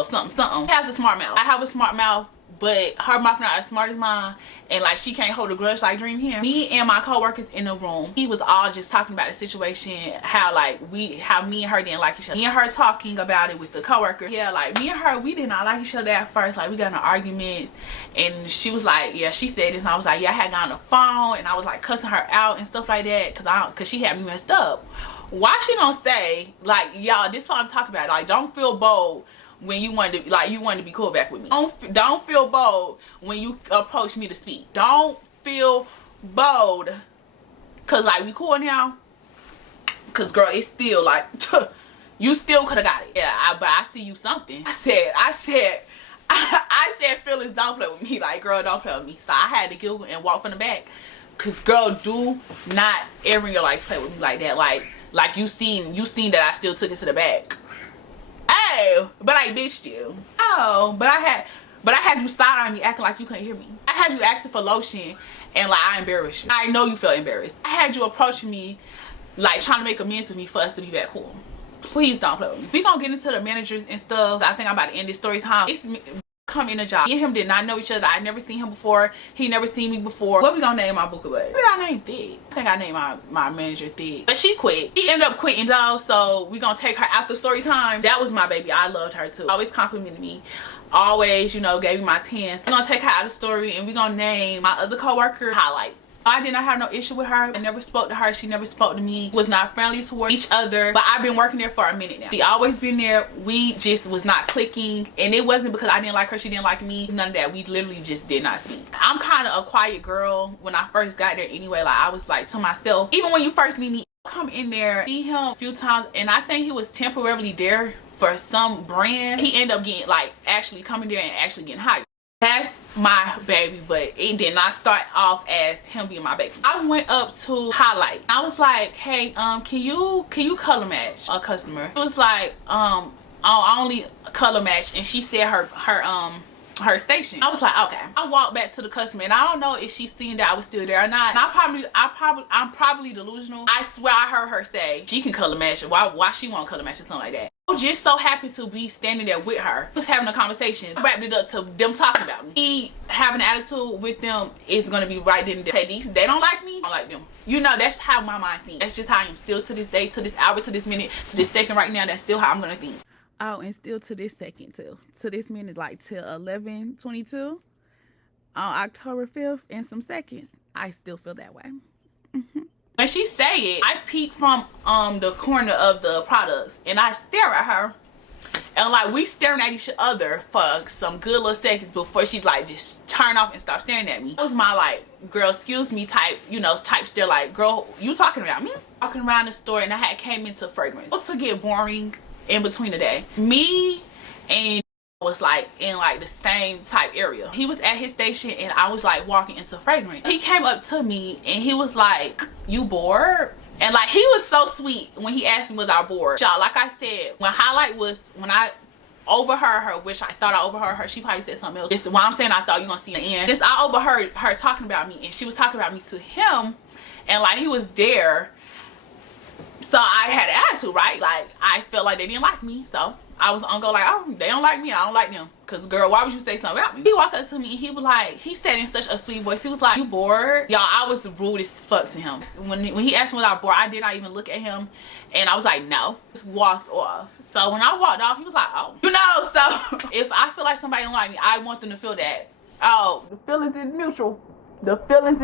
something. She has a smart mouth. I have a smart mouth, but her mouth not as smart as mine, and like she can't hold a grudge like Dream here. Me and my co-workers in the room, he was all just talking about the situation, how me and her didn't like each other. Me and her talking about it with the co-worker. Yeah, like me and her, we did not like each other at first. Like we got in an argument, and she was like, yeah, she said this, and I was like, yeah, I had got on the phone, and I was like cussing her out and stuff like that, cause she had me messed up. Why she gonna say like, y'all, this is what I'm talking about. Like, don't feel bold when you wanted to be cool back with me. Don't feel bold when you approach me to speak. Don't feel bold, cause like we cool now. Cause girl, it's still like you still could have got it. Yeah, but I see you something. I said, Phyllis, don't play with me. Like, girl, don't play with me. So I had to giggle and walk from the back. Cause girl, do not ever in your life play with me like that. Like you seen that I still took it to the back. Oh, but I bitched you. Oh, but I had you start on me acting like you couldn't hear me. I had you asking for lotion and like I embarrassed you. I know you felt embarrassed. I had you approaching me like trying to make amends with me for us to be back cool. Please don't play with me. We gonna get into the managers and stuff. I think I'm about to end this story time. It's me come in a job. Me and him did not know each other. I never seen him before. He never seen me before. What we gonna name my booker buddy? What I name Thick? I think I named my manager Thick. But she quit. She ended up quitting though, so we gonna take her after story time. That was my baby. I loved her too. Always complimented me. Always, you know, gave me my 10s. We're gonna take her out of story and we're gonna name my other co-worker Highlights. I did not have no issue with her. I never spoke to her. She never spoke to me. Was not friendly toward each other. But I've been working there for a minute now. She always been there. We just was not clicking. And it wasn't because I didn't like her. She didn't like me. None of that. We literally just did not speak. I'm kind of a quiet girl when I first got there anyway. Like I was like to myself, even when you first meet me, come in there, see him a few times. And I think he was temporarily there for some brand. He ended up getting like actually coming there and actually getting hired. That's my baby, but it did not start off as him being my baby. I went up to Highlight. I was like, hey, can you color match a customer? It was like, I only color match, and she said her station. I was like, okay. I walked back to the customer, and I don't know if she seen that I was still there or not. And I'm probably delusional. I swear I heard her say she can color match. Why she won't color match or something like that. I was just so happy to be standing there with her. I was having a conversation. I wrapped it up to them talking about me. Me having an attitude with them is gonna be right then and there. Hey, they don't like me, I like them. You know, that's how my mind thinks. That's just how I am still to this day, to this hour, to this minute, to this second right now. That's still how I'm gonna think. Oh, and still to this second too. To this minute, like till 11:22 on October 5th in some seconds, I still feel that way. When she say it, I peek from the corner of the products and I stare at her, and like we staring at each other for some good little seconds before she like just turn off and start staring at me. That was my like, girl, excuse me type, you know, type stare, like, girl, you talking about me? Walking around the store and I had came into fragrance. To get boring in between the day. Me and was like in like the same type area. He was at his station and I was like walking into fragrance. He came up to me and he was like, you bored? And like he was so sweet when he asked me was I bored. Y'all, like I said, when highlight was when I overheard her, which I thought I overheard her, she probably said something else. This is why I'm saying I thought you gonna see the end. This I overheard her talking about me and she was talking about me to him, and like he was there. So I had an attitude, right? Like I felt like they didn't like me, so I was on go like, oh, they don't like me, I don't like them. Cause girl, why would you say something about me? He walked up to me and he was like, he said in such a sweet voice, he was like, you bored? Y'all, I was the rudest fuck to him. When he asked me was I bored, I did not even look at him, and I was like, no. Just walked off. So when I walked off, he was like, oh, you know. So if I feel like somebody don't like me, I want them to feel that. Oh, the feelings is mutual. The feelings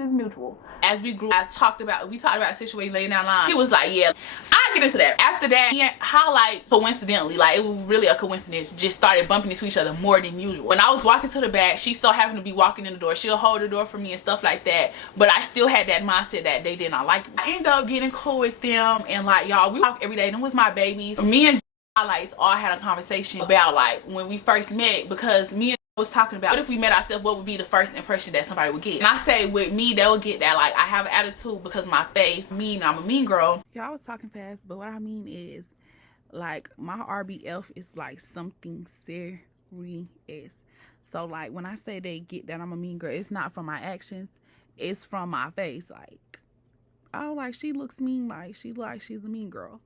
is mutual. As we grew, we talked about a situation laying down line. He was like, yeah, I'll get into that. After that, he highlight, coincidentally, like it was really a coincidence, just started bumping into each other more than usual. When I was walking to the back, she so happened to be walking in the door. She'll hold the door for me and stuff like that. But I still had that mindset that they did not like me. I ended up getting cool with them, and like, y'all, we talk every day. Them was my babies. Me and highlights all had a conversation about like when we first met, because me and was talking about what if we met ourselves, what would be the first impression that somebody would get. And I say with me, they would get that like I have an attitude because of my face, mean, I'm a mean girl. Y'all was talking fast, but what I mean is like my RBF is like something serious. So like when I say they get that I'm a mean girl, it's not from my actions, it's from my face. Like, oh, like she looks mean, like she's a mean girl.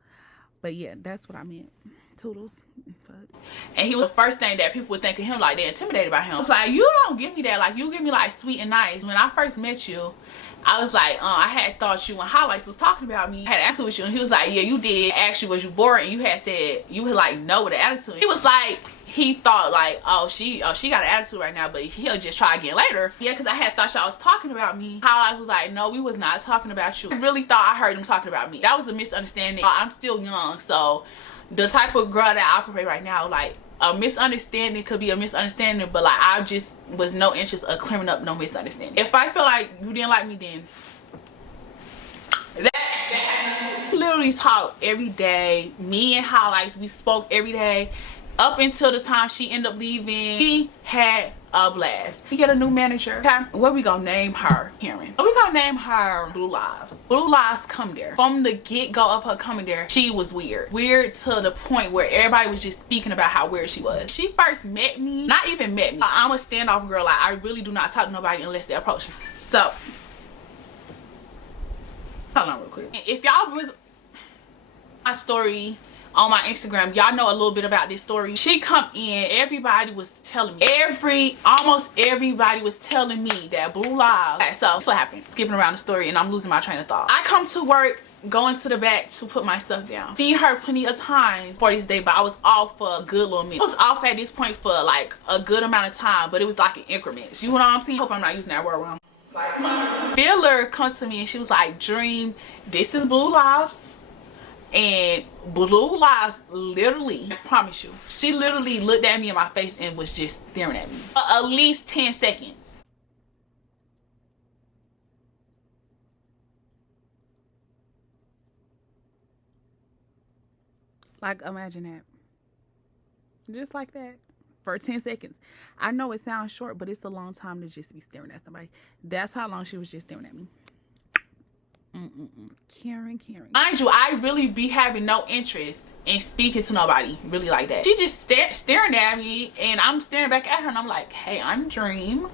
But yeah, that's what I meant. Toodles. And he was the first thing that people would think of him, like they're intimidated by him. I was like, you don't give me that. Like you give me like sweet and nice. When I first met you, I was like, I had thought you when highlights was talking about me, I had an attitude with you, and he was like, yeah, you did. Actually, was you bored? And you had said you had like no with the attitude. He was like, he thought like, oh she got an attitude right now, but he'll just try again later. Yeah, because I had thought y'all was talking about me. Highlights was like, no, we was not talking about you. I really thought I heard him talking about me. That was a misunderstanding. I'm still young, so the type of girl that I operate right now, like a misunderstanding could be a misunderstanding, but like I just was no interest of clearing up no misunderstanding. If I feel like you didn't like me, then that literally talk every day. Me and highlights, we spoke every day up until the time she ended up leaving. She had a blast. We get a new manager. Okay, what we gonna name her? Karen. We gonna name her Blue Lives. Blue Lives come there. From the get-go of her coming there, she was weird. Weird to the point where everybody was just speaking about how weird she was. She first met me, not even met me. I'm a standoff girl. Like I really do not talk to nobody unless they approach me. So hold on real quick. If y'all was my story on my Instagram, y'all know a little bit about this story. She come in, everybody was telling me, almost everybody was telling me that Blue Lives. Okay, so that's what happened. Skipping around the story and I'm losing my train of thought. I come to work, going to the back to put my stuff down. Seen her plenty of times for this day, but I was off for a good little minute. I was off at this point for like a good amount of time, but it was like in increments. You know what I'm saying? Hope I'm not using that word wrong. Like, Filler comes to me and she was like, Dream, this is Blue Lives. And Blue Lives literally, I promise you, she literally looked at me in my face and was just staring at me for at least 10 seconds. Like imagine that. Just like that. For 10 seconds. I know it sounds short, but it's a long time to just be staring at somebody. That's how long she was just staring at me. Karen. Mind you, I really be having no interest in speaking to nobody really like that. She just staring at me and I'm staring back at her and I'm like, hey, I'm Dream.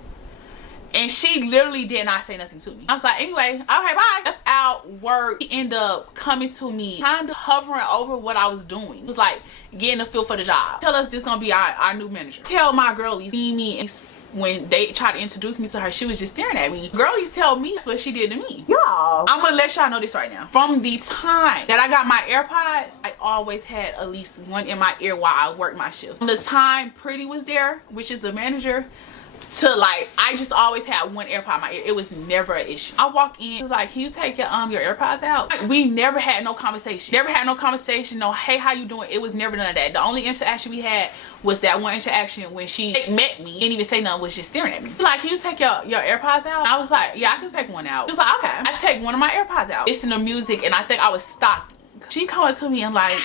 And she literally did not say nothing to me. I was like, anyway, okay, bye. Left out. out work, he ended up coming to me, kind of hovering over what I was doing. It was like getting a feel for the job. Tell us this gonna be our new manager. Tell my girlies, see me, and when they tried to introduce me to her, she was just staring at me. Girlies tell me that's what she did to me. Y'all, I'm gonna let y'all know this right now. From the time that I got my AirPods, I always had at least one in my ear while I worked my shift. From the time Pretty was there, which is the manager, to like, I just always had one AirPod in my ear. It was never an issue. I walk in, it was like, can you take your AirPods out? Like, we never had no conversation. Never had no conversation, no, hey, how you doing? It was never none of that. The only interaction we had was that one interaction when she met me, didn't even say nothing, was just staring at me. Like, can you take your AirPods out? I was like, yeah, I can take one out. She was like, okay. I take one of my AirPods out, listen to music, and I think I was stalking. She come up to me and like,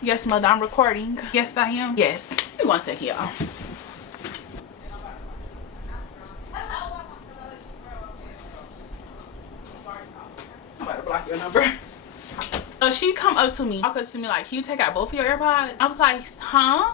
yes, mother, I'm recording. Yes, I am. Yes. Give me 1 second, y'all. I'm about to block your number. So she come up to me, walk up to me like, can you take out both of your AirPods? I was like, huh?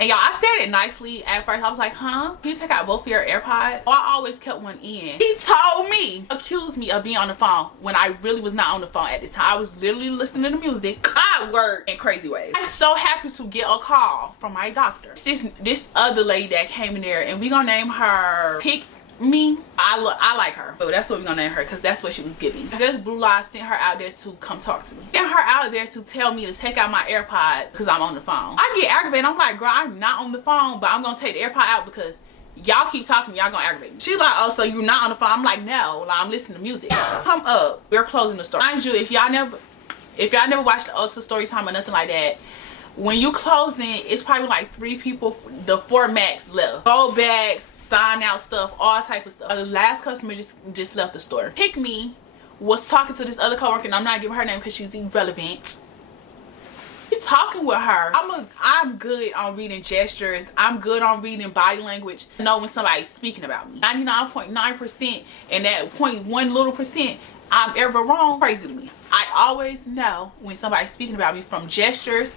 And y'all, I said it nicely at first. I was like, huh? Can you take out both of your AirPods? Oh, I always kept one in. He told me, accused me of being on the phone when I really was not on the phone at this time. I was literally listening to the music. I work in crazy ways. I'm so happy to get a call from my doctor. This other lady that came in there, and we gonna name her Pick Me. I like her, so that's what we're gonna name her, because that's what she was giving. I guess Blue Lies sent her out there to come talk to me. Sent her out there to tell me to take out my AirPods because I'm on the phone. I get aggravated. I'm like, girl, I'm not on the phone, but I'm gonna take the AirPod out because y'all keep talking, y'all gonna aggravate me. She's like, oh, so you're not on the phone? I'm like, no, like, I'm listening to music. Come up, we're closing the store. Mind you, if y'all never watched the Ulta Storytime or nothing like that, when you closing, it's probably like 3 people, the 4 max left. Gold bags, sign out stuff, all type of stuff. The last customer just left the store. Pick Me was talking to this other coworker, and I'm not giving her name because she's irrelevant. He's talking with her. I'm good on reading gestures. I'm good on reading body language. I know when somebody's speaking about me. 99.9% and that 0.1 little percent I'm ever wrong, crazy to me. I always know when somebody's speaking about me from gestures.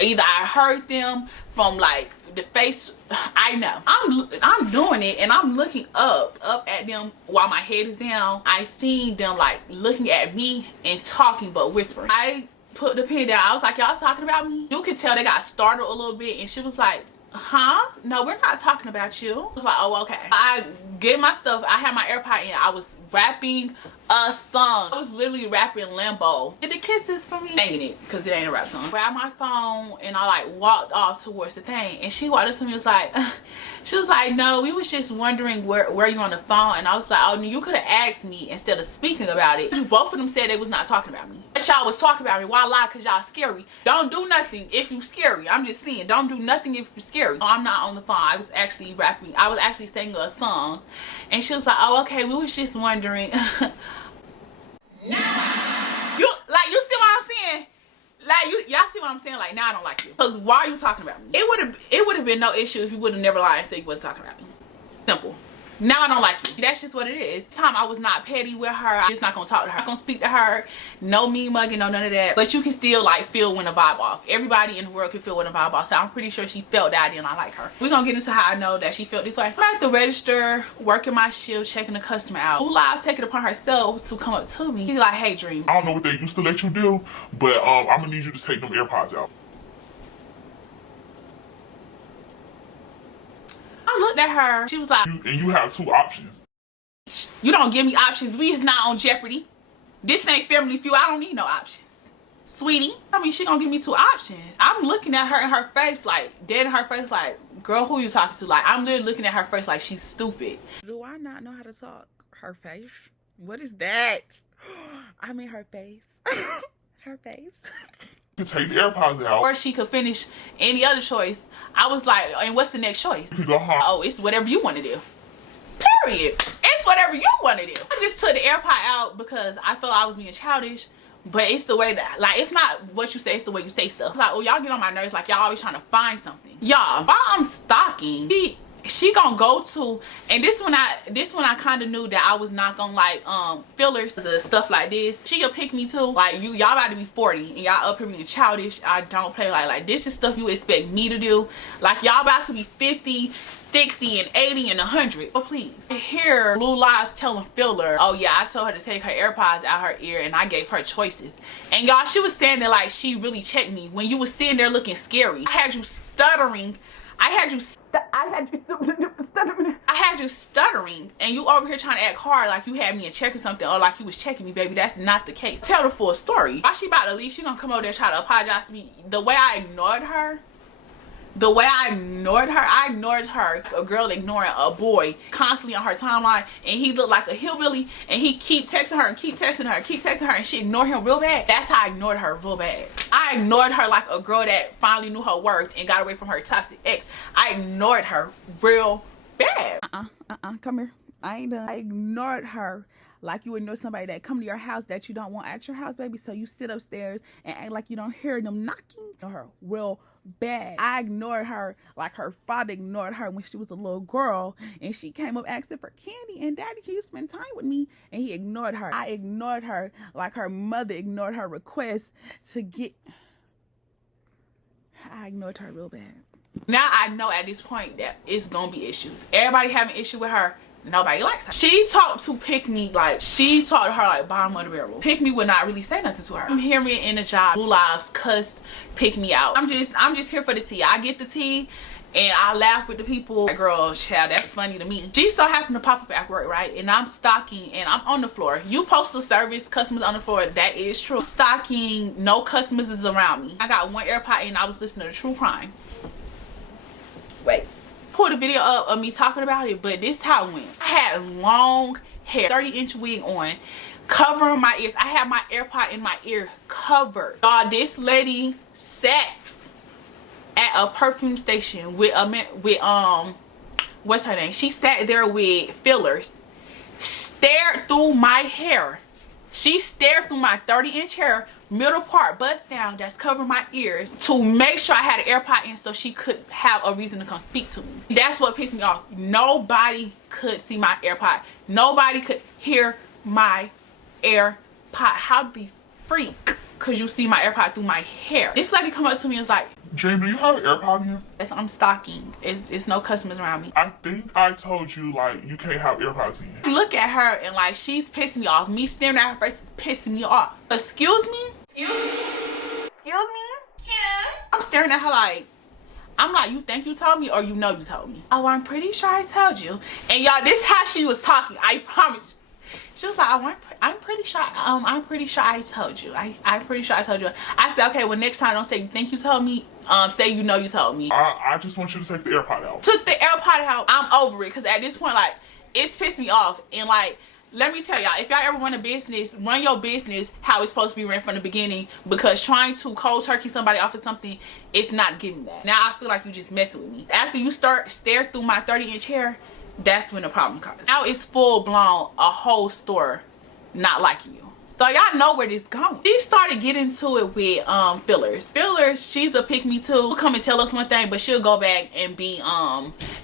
Either I heard them from like the face. I know I'm doing it, and I'm looking up at them while my head is down. I seen them like looking at me and talking but whispering. I put the pen down. I was like, y'all talking about me? You could tell they got startled a little bit, and she was like, huh? No, we're not talking about you. I was like, oh, okay. I get my stuff. I had my AirPod in. I was rapping a song. I was literally rapping Limbo. Did the kisses for me? Dang it, because it ain't a rap song. Grabbed my phone and I like walked off towards the thing, and she walked up to me and was like, she was like, no, we was just wondering where you on the phone. And I was like, oh, you could have asked me instead of speaking about it. Both of them said they was not talking about me. But y'all was talking about me. Why lie? Because y'all scary. Don't do nothing if you scary. I'm just saying, don't do nothing if you're scary. No, I'm not on the phone. I was actually rapping. I was actually singing a song. And she was like, oh, okay, we was just wondering. Now you see what I'm saying? Like, y'all see what I'm saying? Like, now I don't like you. Because why are you talking about me? It would have been no issue if you would have never lied and said you wasn't talking about me. Simple. Now I don't like you. That's just what it is. This time I was not petty with her. I'm just not gonna talk to her. I'm not gonna speak to her. No mean mugging, no none of that. But you can still like feel when the vibe off. Everybody in the world can feel when the vibe off. So I'm pretty sure she felt that I didn't like her. We're gonna get into how I know that she felt this way. I'm at the register, working my shift, checking the customer out. Blue Lives taking it upon herself to come up to me. She's like, hey Dream. I don't know what they used to let you do, but I'm gonna need you to take them AirPods out. I looked at her. She was like, you have 2 options. You don't give me options. We is not on Jeopardy. This ain't Family Feud. I don't need no options. Sweetie. I mean, she gonna give me 2 options. I'm looking at her in her face, like, dead in her face, like, girl, who you talking to? Like, I'm literally looking at her face like she's stupid. Do I not know how to talk? Her face? What is that? I mean, her face. Her face. You can take the AirPods out. Or she could finish any other choice. I was like, and what's the next choice? You go home. Oh, it's whatever you want to do. Period. It's whatever you want to do. I just took the AirPod out because I felt I was being childish. But it's the way that, like, it's not what you say, it's the way you say stuff. It's like, oh, y'all get on my nerves. Like, y'all always trying to find something. Y'all, while I'm stalking, she gonna go to, and this one I kind of knew that I was not gonna like fillers, the stuff like this. She'll pick me too. Like y'all about to be 40 and y'all up here being childish. I don't play like this is stuff you expect me to do. Like y'all about to be 50, 60 and 80 and 100. Oh please. I hear Blue Lies telling Filler, oh yeah, I told her to take her AirPods out her ear and I gave her choices. And y'all, she was saying that like she really checked me when you was sitting there looking scary. I had you stuttering. I had you stuttering and you over here trying to act hard like you had me in check or something, or like you was checking me, baby. That's not the case. Tell the full story. While she about to leave, she gonna come over there try to apologize to me. The way I ignored her, I ignored her, a girl ignoring a boy constantly on her timeline, and he looked like a hillbilly, and he keep texting her and keep texting her, and she ignored him real bad. That's how I ignored her real bad. I ignored her like a girl that finally knew her worth and got away from her toxic ex. I ignored her real bad. Come here. I ain't done. I ignored her like you ignore somebody that come to your house that you don't want at your house, baby. So you sit upstairs and act like you don't hear them knocking. Her real bad. I ignored her like her father ignored her when she was a little girl and she came up asking for candy and daddy, can you spend time with me? And he ignored her. I ignored her like her mother ignored her request to get. I ignored her real bad. Now I know at this point that it's gonna be issues. Everybody having an issue with her. Nobody likes her. She talked to Pick Me like, she talked to her like bottom of the barrel. Pick Me would not really say nothing to her. I'm hearing in the job, Blue Lives cussed Pick Me out. I'm just here for the tea. I get the tea and I laugh with the people. Like, girl, child, that's funny to me. She so happened to pop up at work, right? And I'm stocking and I'm on the floor. You postal service, customers on the floor, that is true. Stocking, no customers is around me. I got one AirPod in and I was listening to true crime. Wait. Pulled a video up of me talking about it, but this is how it went. I had long hair, 30-inch wig on, covering my ears. I had my AirPod in my ear covered. Y'all, this lady sat at a perfume station with what's her name? She sat there with fillers, stared through my hair. She stared through my 30-inch hair, middle part bust down, that's covering my ears, to make sure I had an AirPod in so she could have a reason to come speak to me. That's what pissed me off. Nobody could see my AirPod. Nobody could hear my AirPod. How the freak could you see my AirPod through my hair? This lady come up to me and was like, Jane, do you have an AirPod in here? yes, I'm stocking. It's no customers around me. I think I told you like you can't have AirPods in here. Look at her and like she's pissing me off. Me staring at her face is pissing me off. Excuse me? Excuse me? Excuse me? Yeah. I'm staring at her like, I'm like, you think you told me or you know you told me? Oh, I'm pretty sure I told you. And y'all, this is how she was talking. I promise you. She was like, oh, I'm pretty sure I told you. I'm pretty sure I told you. I said, okay, well next time don't say you think you told me. Say you know you told me. I just want you to take the AirPod out. Took the AirPod out. I'm over it because at this point, like, it's pissed me off. And like, let me tell y'all, if y'all ever run a business, run your business how it's supposed to be ran from the beginning, because trying to cold turkey somebody off of something, it's not getting that. Now I feel like you just messing with me. After you stare through my 30-inch hair, that's when the problem comes. Now it's full blown, a whole store not liking you. So y'all know where this going. She started getting to it with fillers. She's a pick me too. She'll come and tell us one thing, but she'll go back and be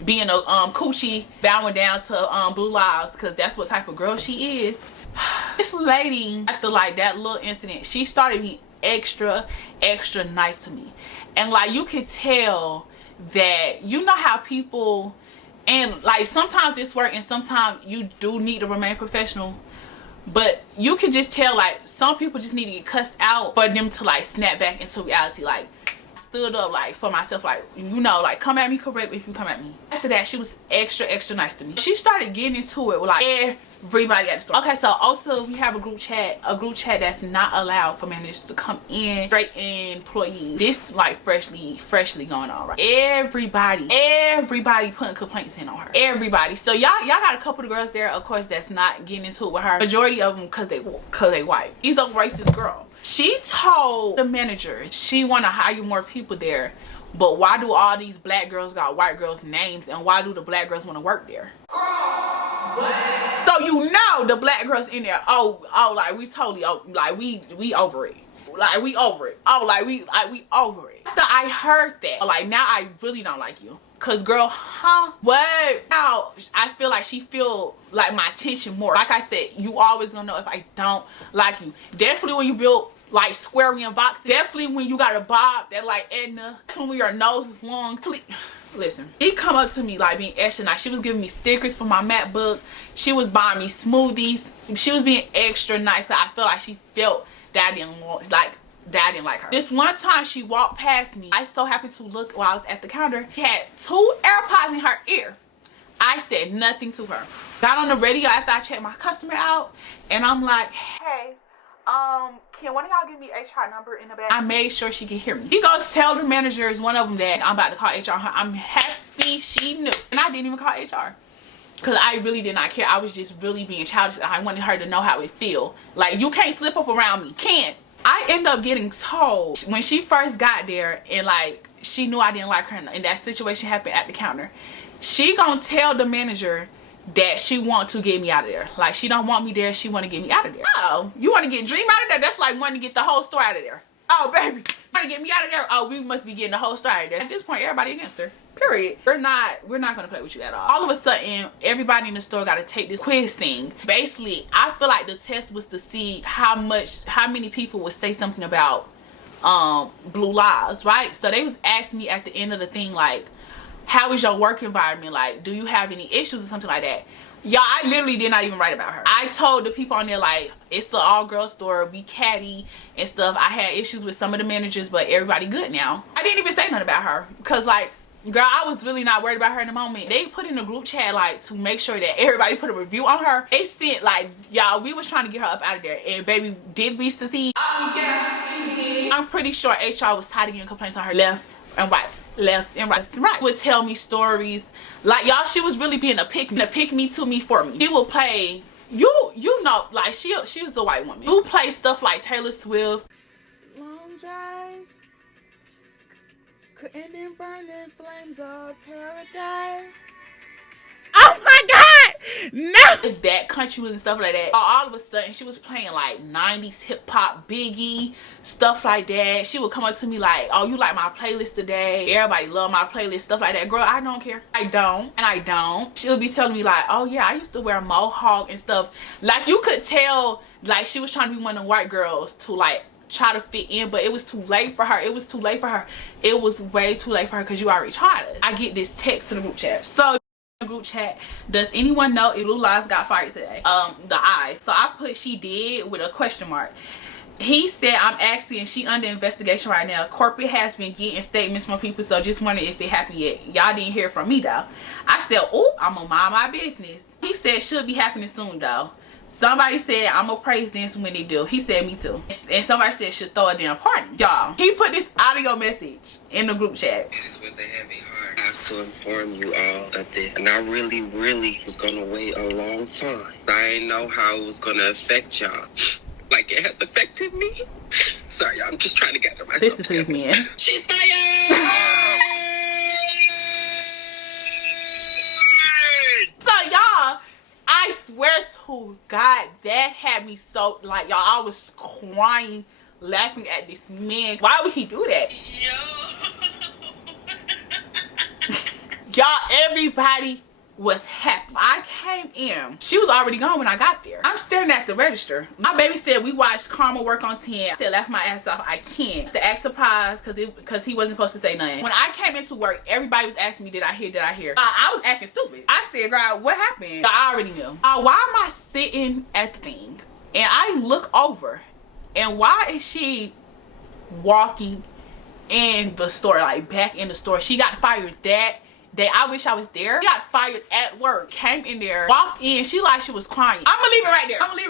being a coochie, bowing down to Blue Lives, because that's what type of girl she is. This lady, after like that little incident, she started being extra nice to me. And like you could tell that, you know how people, and like sometimes it's work and sometimes you do need to remain professional, but you can just tell like some people just need to get cussed out for them to like snap back into reality. Like I stood up like for myself, like, you know, like come at me correct if you come at me. After that, she was extra nice to me. She started getting into it with like everybody at the store. Okay, so also we have a group chat that's not allowed for managers to come in, straight employees. This like freshly going on, right? Everybody putting complaints in on her. Everybody. So y'all got a couple of girls there, of course, that's not getting into it with her. Majority of them because they white. She's a racist girl. She told the manager she want to hire more people there, but why do all these black girls got white girls' names, and why do the black girls want to work there? What? So you know the black girls in there, oh, like we totally, like we over it. Like we over it. Oh, like we over it. After I heard that, like, now I really don't like you. Cause girl, huh? What? Now I feel like she feel like my attention more. Like I said, you always gonna know if I don't like you. Definitely when you build like squarian boxes. Definitely when you got a bob that like Edna. When your nose is long. Please. Listen, he come up to me like being extra nice. She was giving me stickers for my MacBook. She was buying me smoothies. She was being extra nice. I feel like she felt that I didn't like her. This one time she walked past me, I so happened to look while I was at the counter. She had 2 AirPods in her ear. I said nothing to her. Got on the radio after I checked my customer out, and I'm like, hey, can one of y'all give me HR number in the back? I made sure she could hear me. He goes tell the manager is one of them that I'm about to call HR. I'm happy she knew, and I didn't even call HR. Because I really did not care. I was just really being childish. I wanted her to know how it feel. Like, you can't slip up around me. Can't. I end up getting told when she first got there, and like she knew I didn't like her, and that situation happened at the counter. She gonna tell the manager that she want to get me out of there. Like, she don't want me there, she want to get me out of there. Oh, you want to get Dream out of there? That's like wanting to get the whole store out of there. Oh baby, you want to get me out of there? Oh, we must be getting the whole store out of there. At this point, everybody against her. Period. We're not gonna play with you at all. All of a sudden, everybody in the store got to take this quiz thing. Basically, I feel like the test was to see how many people would say something about blue lives, right? So they was asking me at the end of the thing, like, how is your work environment? Like, do you have any issues or something like that? Y'all, I literally did not even write about her. I told the people on there, like, it's the all-girl store, we catty and stuff. I had issues with some of the managers, but everybody good now. I didn't even say nothing about her because, like, girl, I was really not worried about her in the moment. They put in a group chat, like, to make sure that everybody put a review on her. They sent, like, y'all, we was trying to get her up out of there, and baby, did we succeed? Oh yeah, I'm pretty sure HR was tired of getting complaints on her left and right. Left and right. Would tell me stories like, y'all, she was really being a pick me to me for me. She would play, you know, like, she was a white woman who play stuff like Taylor Swift. Long drive, couldn't in burning flames of paradise. Oh my god, no! That country and stuff like that. All of a sudden, she was playing like 90s hip hop, Biggie, stuff like that. She would come up to me like, oh, you like my playlist today? Everybody love my playlist, stuff like that. Girl, I don't care. I don't, and I don't. She would be telling me like, oh yeah, I used to wear a mohawk and stuff. Like, you could tell, like, she was trying to be one of the white girls to like try to fit in, but it was too late for her. It was too late for her. It was way too late for her because you already tried it. I get this text to the group chat. So group chat, does anyone know if Blue Lives got fired today? The eyes. So I put she did with a question mark. He said, I'm asking, she under investigation right now. Corporate has been getting statements from people, so just wondering if it happened yet. Y'all didn't hear from me though. I said, oh, I'm gonna mind my business. He said should be happening soon though. Somebody said I'm gonna praise dance when they do. He said me too. And somebody said should throw a damn party. Y'all, he put this audio message in the group chat. It is with a heavy heart. I have to inform you all of this. And I really was gonna wait a long time. I didn't know how it was gonna affect y'all. Like it has affected me. Sorry, I'm just trying to gather myself. This is his man. She's fired! So y'all, I swear to God, that had me so, like, y'all, I was crying, laughing at this man. Why would he do that? Y'all, everybody was happy. I came in. She was already gone when I got there. I'm staring at the register. My baby said we watched Karma work on 10. I said laugh my ass off. I can't. To act surprised because he wasn't supposed to say nothing. When I came into work, everybody was asking me, did I hear? I was acting stupid. I said, girl, what happened? I already knew. Why am I sitting at the thing? And I look over, and why is she walking in the store, like back in the store? She got fired that day. I wish I was there. She got fired at work. Came in there, walked in. She like she was crying. I'm gonna leave it right there. I'm gonna leave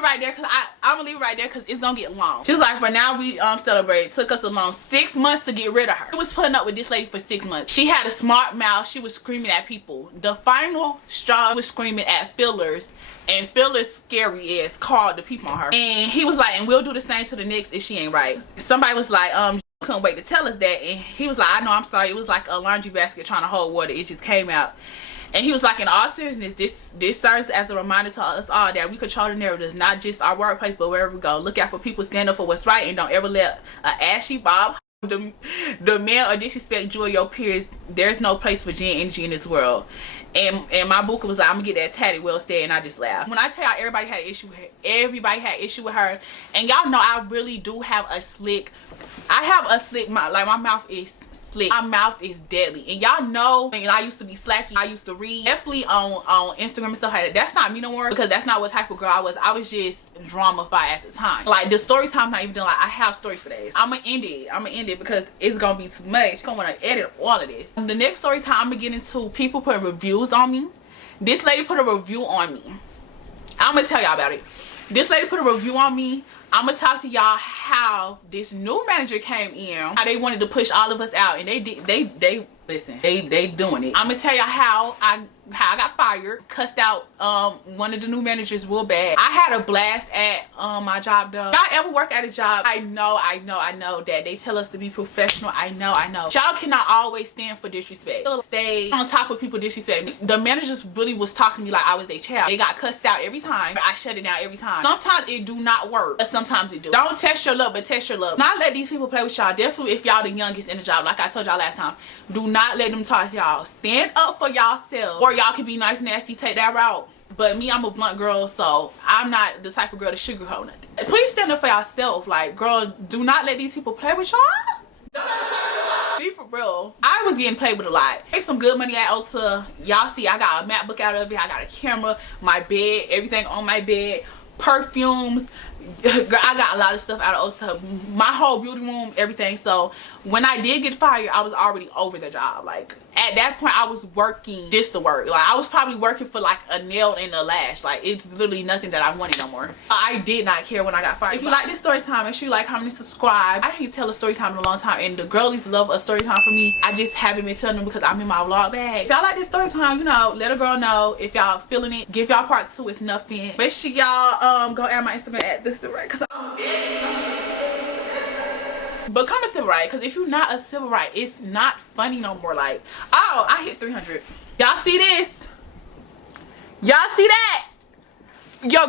it right there because it's gonna get long. She was like, for now we celebrate. It took us a long 6 months to get rid of her. We was putting up with this lady for 6 months. She had a smart mouth. She was screaming at people. The final straw was screaming at fillers. And Phyllis scary ass called the people on her. And he was like, and we'll do the same to the next if she ain't right. Somebody was like, couldn't wait to tell us that. And he was like, I know, I'm sorry. It was like a laundry basket trying to hold water. It just came out. And he was like, in all seriousness, this serves as a reminder to us all that we control the narratives, not just our workplace, but wherever we go. Look out for people, stand up for what's right, and don't ever let an ashy bob demand or disrespect you or your peers, there's no place for Jen energy in this world. And my book was like, I'm gonna get that tatted, well said, and I just laughed. When I tell y'all everybody had an issue with her, everybody had issue with her. And y'all know I really do have a slick, mouth. Like, my mouth is slick. My mouth is deadly. And y'all know, and I used to be slacky. I used to read definitely on Instagram and stuff like that. That's not me no more, because that's not what type of girl I was. I was just drama-fied at the time. Like, the story time not even done. Like, I have stories for days. I'ma end it because it's gonna be too much. I want to edit all of this. The next story time I'm gonna get into people putting reviews on me. This lady put a review on me. I'm gonna tell y'all about it. This lady put a review on me. I'm gonna talk to y'all how this new manager came in, how they wanted to push all of us out, and they listen, they doing it. I'm gonna tell y'all how I got fired, cussed out one of the new managers real bad. I had a blast at my job though. Y'all ever work at a job? I know that they tell us to be professional. I know. Y'all cannot always stand for disrespect. Stay on top of people disrespect me. The managers really was talking to me like I was their child. They got cussed out every time. I shut it down every time. Sometimes it do not work, but sometimes it do. Don't test your luck, but test your luck. Not let these people play with y'all. Definitely if y'all the youngest in the job, like I told y'all last time, do not let them talk to y'all. Stand up for y'allself, or y'all can be nice, nasty, take that route. But me, I'm a blunt girl, so I'm not the type of girl to sugarcoat nothing. Please stand up for yourself. Like, girl, do not let these people play with y'all. Be for real. I was getting played with a lot. Make some good money at Ulta. Y'all see I got a MacBook out of it. I got a camera, my bed, everything on my bed, perfumes. Girl, I got a lot of stuff out of Ulta. My whole beauty room, everything. So when I did get fired, I was already over the job. Like, at that point, I was working just to work. Like, I was probably working for like a nail and a lash. Like, it's literally nothing that I wanted no more. I did not care when I got fired. If you like this story time, make sure you like, comment, and subscribe. I can't tell a story time in a long time, and the girlies love a story time from me. I just haven't been telling them because I'm in my vlog bag. If y'all like this story time, you know, let a girl know. If y'all feeling it, give y'all part 2. It's nothing. Make sure y'all go add my Instagram at this right, because I'm become a civil right, because if you're not a civil right, it's not funny no more. Like, oh, I hit 300. Y'all see this? Y'all see that? Your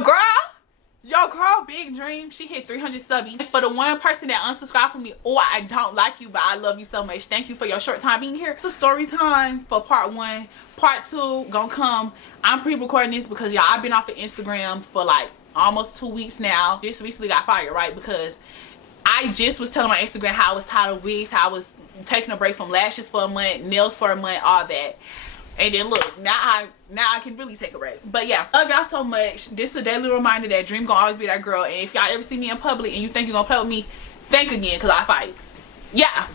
girl Big Dream, she hit 300 subbies. For the one person that unsubscribed from me, oh, I don't like you, but I love you so much. Thank you for your short time being here. It's a story time for part 1. Part 2 gonna come. I'm pre-recording this because y'all, I've been off of Instagram for like almost 2 weeks now. Just recently got fired, right? Because I just was telling my Instagram how I was tired of wigs, how I was taking a break from lashes for a month, nails for a month, all that. And then look, now I can really take a break. But yeah, love y'all so much. This is a daily reminder that Dream gonna always be that girl. And if y'all ever see me in public and you think you're gonna play with me, think again, because I fight. Yeah.